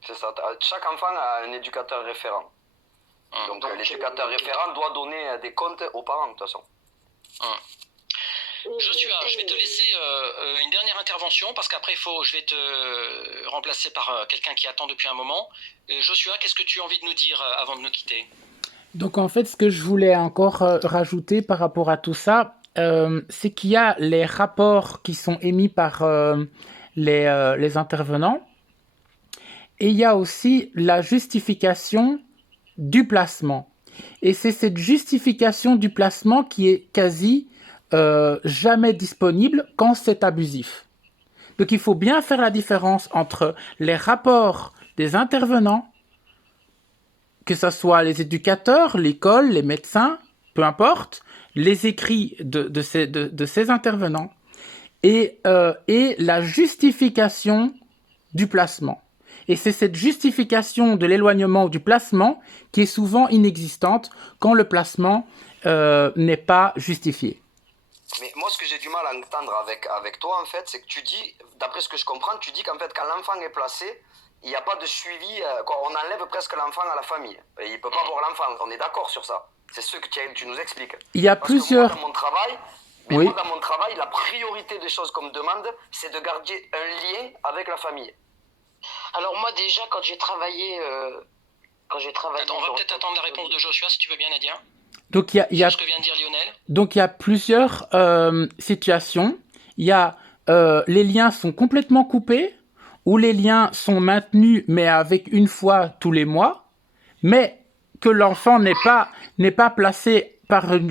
C'est ça. Chaque enfant a un éducateur référent. Donc l'éducateur référent doit donner des comptes aux parents, de toute façon. Joshua, je vais te laisser une dernière intervention parce qu'après je vais te remplacer par quelqu'un qui attend depuis un moment. Joshua, qu'est-ce que tu as envie de nous dire avant de nous quitter? Donc en fait, ce que je voulais encore rajouter par rapport à tout ça, c'est qu'il y a les rapports qui sont émis par les intervenants et il y a aussi la justification du placement. Et c'est cette justification du placement qui est quasi jamais disponible quand c'est abusif. Donc il faut bien faire la différence entre les rapports des intervenants, que ce soit les éducateurs, l'école, les médecins, peu importe, les écrits de ces intervenants, et la justification du placement. Et c'est cette justification de l'éloignement ou du placement qui est souvent inexistante quand le placement n'est pas justifié. Mais moi, ce que j'ai du mal à entendre avec toi, en fait, c'est que tu dis, d'après ce que je comprends, tu dis qu'en fait, quand l'enfant est placé, il n'y a pas de suivi, on enlève presque l'enfant à la famille. Il ne peut pas voir l'enfant, on est d'accord sur ça. C'est ce que tu nous expliques. Il y a Parce plusieurs... que moi, dans mon travail, la priorité des choses qu'on me demande, c'est de garder un lien avec la famille. Alors moi déjà, quand j'ai travaillé... Attends, on va peut-être attendre la réponse de Joshua, si tu veux bien, Nadia. Donc il y a ce que vient de dire Lionel. Donc il y a plusieurs situations. Il y a les liens sont complètement coupés ou les liens sont maintenus mais avec une fois tous les mois, mais que l'enfant n'est pas placé par une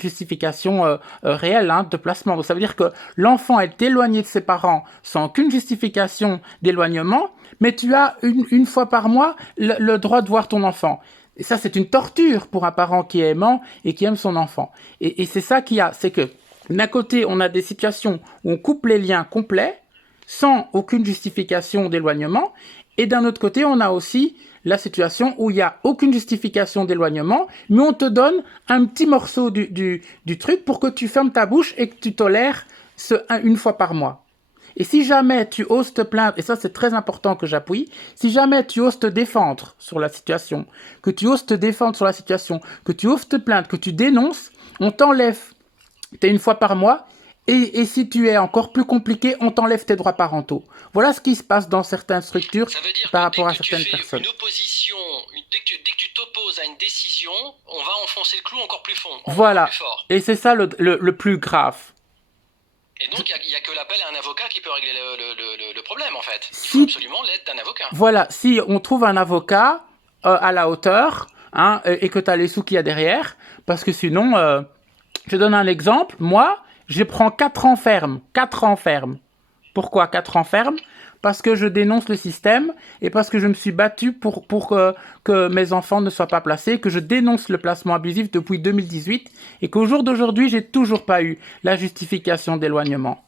justification réelle de placement. Donc ça veut dire que l'enfant est éloigné de ses parents sans aucune justification d'éloignement, mais tu as une fois par mois le droit de voir ton enfant. Et ça, c'est une torture pour un parent qui est aimant et qui aime son enfant. Et c'est ça qu'il y a, c'est que d'un côté, on a des situations où on coupe les liens complets sans aucune justification d'éloignement, et d'un autre côté, on a aussi la situation où il n'y a aucune justification d'éloignement, mais on te donne un petit morceau du truc pour que tu fermes ta bouche et que tu tolères une fois par mois. Et si jamais tu oses te plaindre, et ça c'est très important que j'appuie, si jamais tu oses te défendre sur la situation, que tu oses te plaindre, que tu dénonces, on t'enlève tes une fois par mois, et si tu es encore plus compliqué, on t'enlève tes droits parentaux. Voilà ce qui se passe dans certaines structures par rapport à certaines personnes. Une opposition, dès que tu t'opposes à une décision, on va enfoncer le clou encore plus fort. Voilà, et c'est ça le plus grave. Et donc, il n'y a que l'appel à un avocat qui peut régler le problème, en fait. Il faut absolument l'aide d'un avocat. Voilà, si on trouve un avocat à la hauteur, et que tu as les sous qu'il y a derrière, parce que sinon, je donne un exemple, moi, je prends 4 ans ferme. 4 ans ferme. Pourquoi 4 ans ferme? Parce que je dénonce le système et parce que je me suis battu pour que mes enfants ne soient pas placés, que je dénonce le placement abusif depuis 2018 et qu'au jour d'aujourd'hui, j'ai toujours pas eu la justification d'éloignement.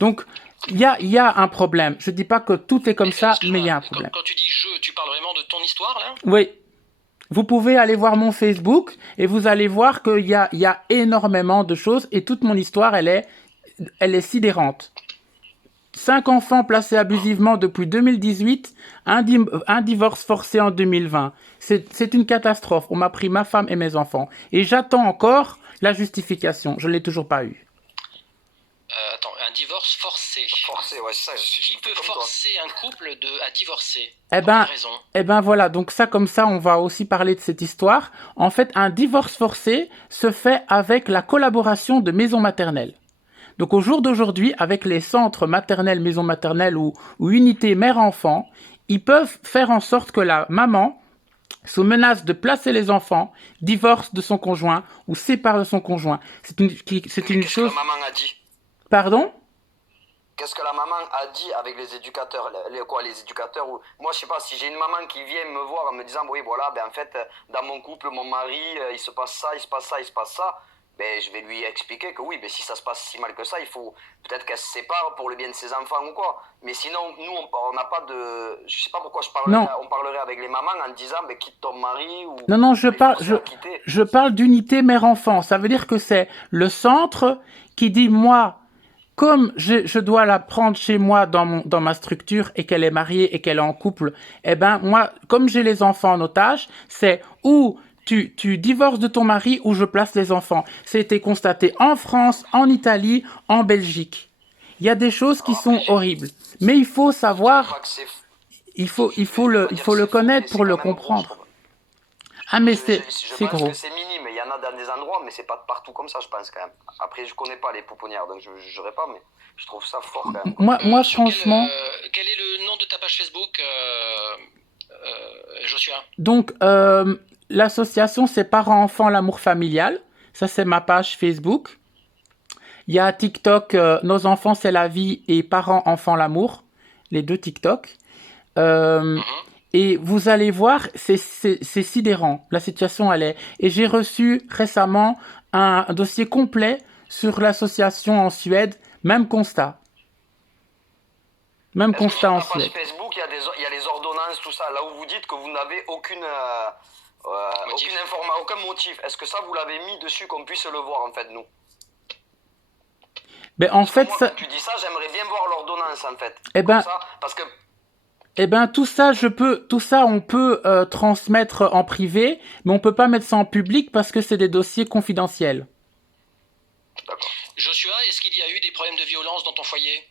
Donc, il y a un problème. Je dis pas que tout est comme ça, mais il y a un problème. Quand tu dis je, tu parles vraiment de ton histoire, là? Oui. Vous pouvez aller voir mon Facebook et vous allez voir qu'il y a énormément de choses et toute mon histoire, elle est sidérante. 5 enfants placés abusivement depuis 2018, un divorce forcé en 2020. C'est une catastrophe. On m'a pris ma femme et mes enfants. Et j'attends encore la justification. Je ne l'ai toujours pas eu. Attends, un divorce forcé. Forcé, ouais, c'est ça. Qui peut forcer un couple à divorcer? Eh ben voilà, donc ça comme ça, on va aussi parler de cette histoire. En fait, un divorce forcé se fait avec la collaboration de maisons maternelles. Donc au jour d'aujourd'hui, avec les centres maternels, maisons maternelles ou unités mère-enfant, ils peuvent faire en sorte que la maman, sous menace de placer les enfants, divorce de son conjoint ou sépare de son conjoint. C'est une chose... Qu'est-ce que la maman a dit? Pardon? Qu'est-ce que la maman a dit avec les éducateurs? Les éducateurs ou... Moi, je sais pas, si j'ai une maman qui vient me voir en me disant, oui, voilà, en fait, dans mon couple, mon mari, il se passe ça, il se passe ça, il se passe ça, je vais lui expliquer que oui, si ça se passe si mal que ça, il faut peut-être qu'elle se sépare pour le bien de ses enfants ou quoi. Mais sinon, nous, on n'a pas de... Je sais pas pourquoi on parlerait avec les mamans en disant, quitte ton mari ou... Non, je parle d'unité mère-enfant. Ça veut dire que c'est le centre qui dit, moi... Comme je dois la prendre chez moi dans ma structure et qu'elle est mariée et qu'elle est en couple, moi, comme j'ai les enfants en otage, c'est ou tu divorces de ton mari ou je place les enfants. Ça a été constaté en France, en Italie, en Belgique. Il y a des choses qui sont horribles. Mais il faut savoir, il faut le connaître pour le comprendre. Ah mais c'est gros. C'est minime, il y en a dans des endroits, mais c'est pas partout comme ça, je pense quand même. Après, je connais pas les pouponnières, donc je jugerai pas, mais je trouve ça fort quand même. Moi Sur franchement, quel est le nom de ta page Facebook, Joshua? donc l'association c'est Parents-Enfants l'Amour Familial. Ça, c'est ma page Facebook. Il y a TikTok, Nos enfants, c'est la vie et Parents-Enfants l'Amour. Les deux TikTok. Et vous allez voir, c'est sidérant. La situation, elle est. Et j'ai reçu récemment un dossier complet sur l'association en Suède. Même constat. Même Est-ce que constat sur en ta page Suède. Facebook, il y a les ordonnances, tout ça, là où vous dites que vous n'avez aucun motif. Est-ce que ça, vous l'avez mis dessus qu'on puisse le voir, en fait, nous? Ben, en Parce que fait, moi, ça, quand tu dis ça, j'aimerais bien voir l'ordonnance, en fait. eh ben, Comme ça, parce que eh ben, tout ça, on peut transmettre en privé, mais on peut pas mettre ça en public parce que c'est des dossiers confidentiels. Joshua, est-ce qu'il y a eu des problèmes de violence dans ton foyer?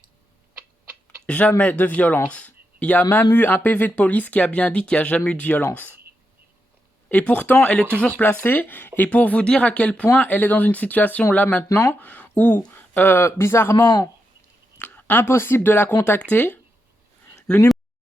Jamais de violence. Il y a même eu un PV de police qui a bien dit qu'il n'y a jamais eu de violence. Et pourtant, elle est toujours placée. Et pour vous dire à quel point elle est dans une situation là maintenant où, bizarrement, impossible de la contacter. Le numéro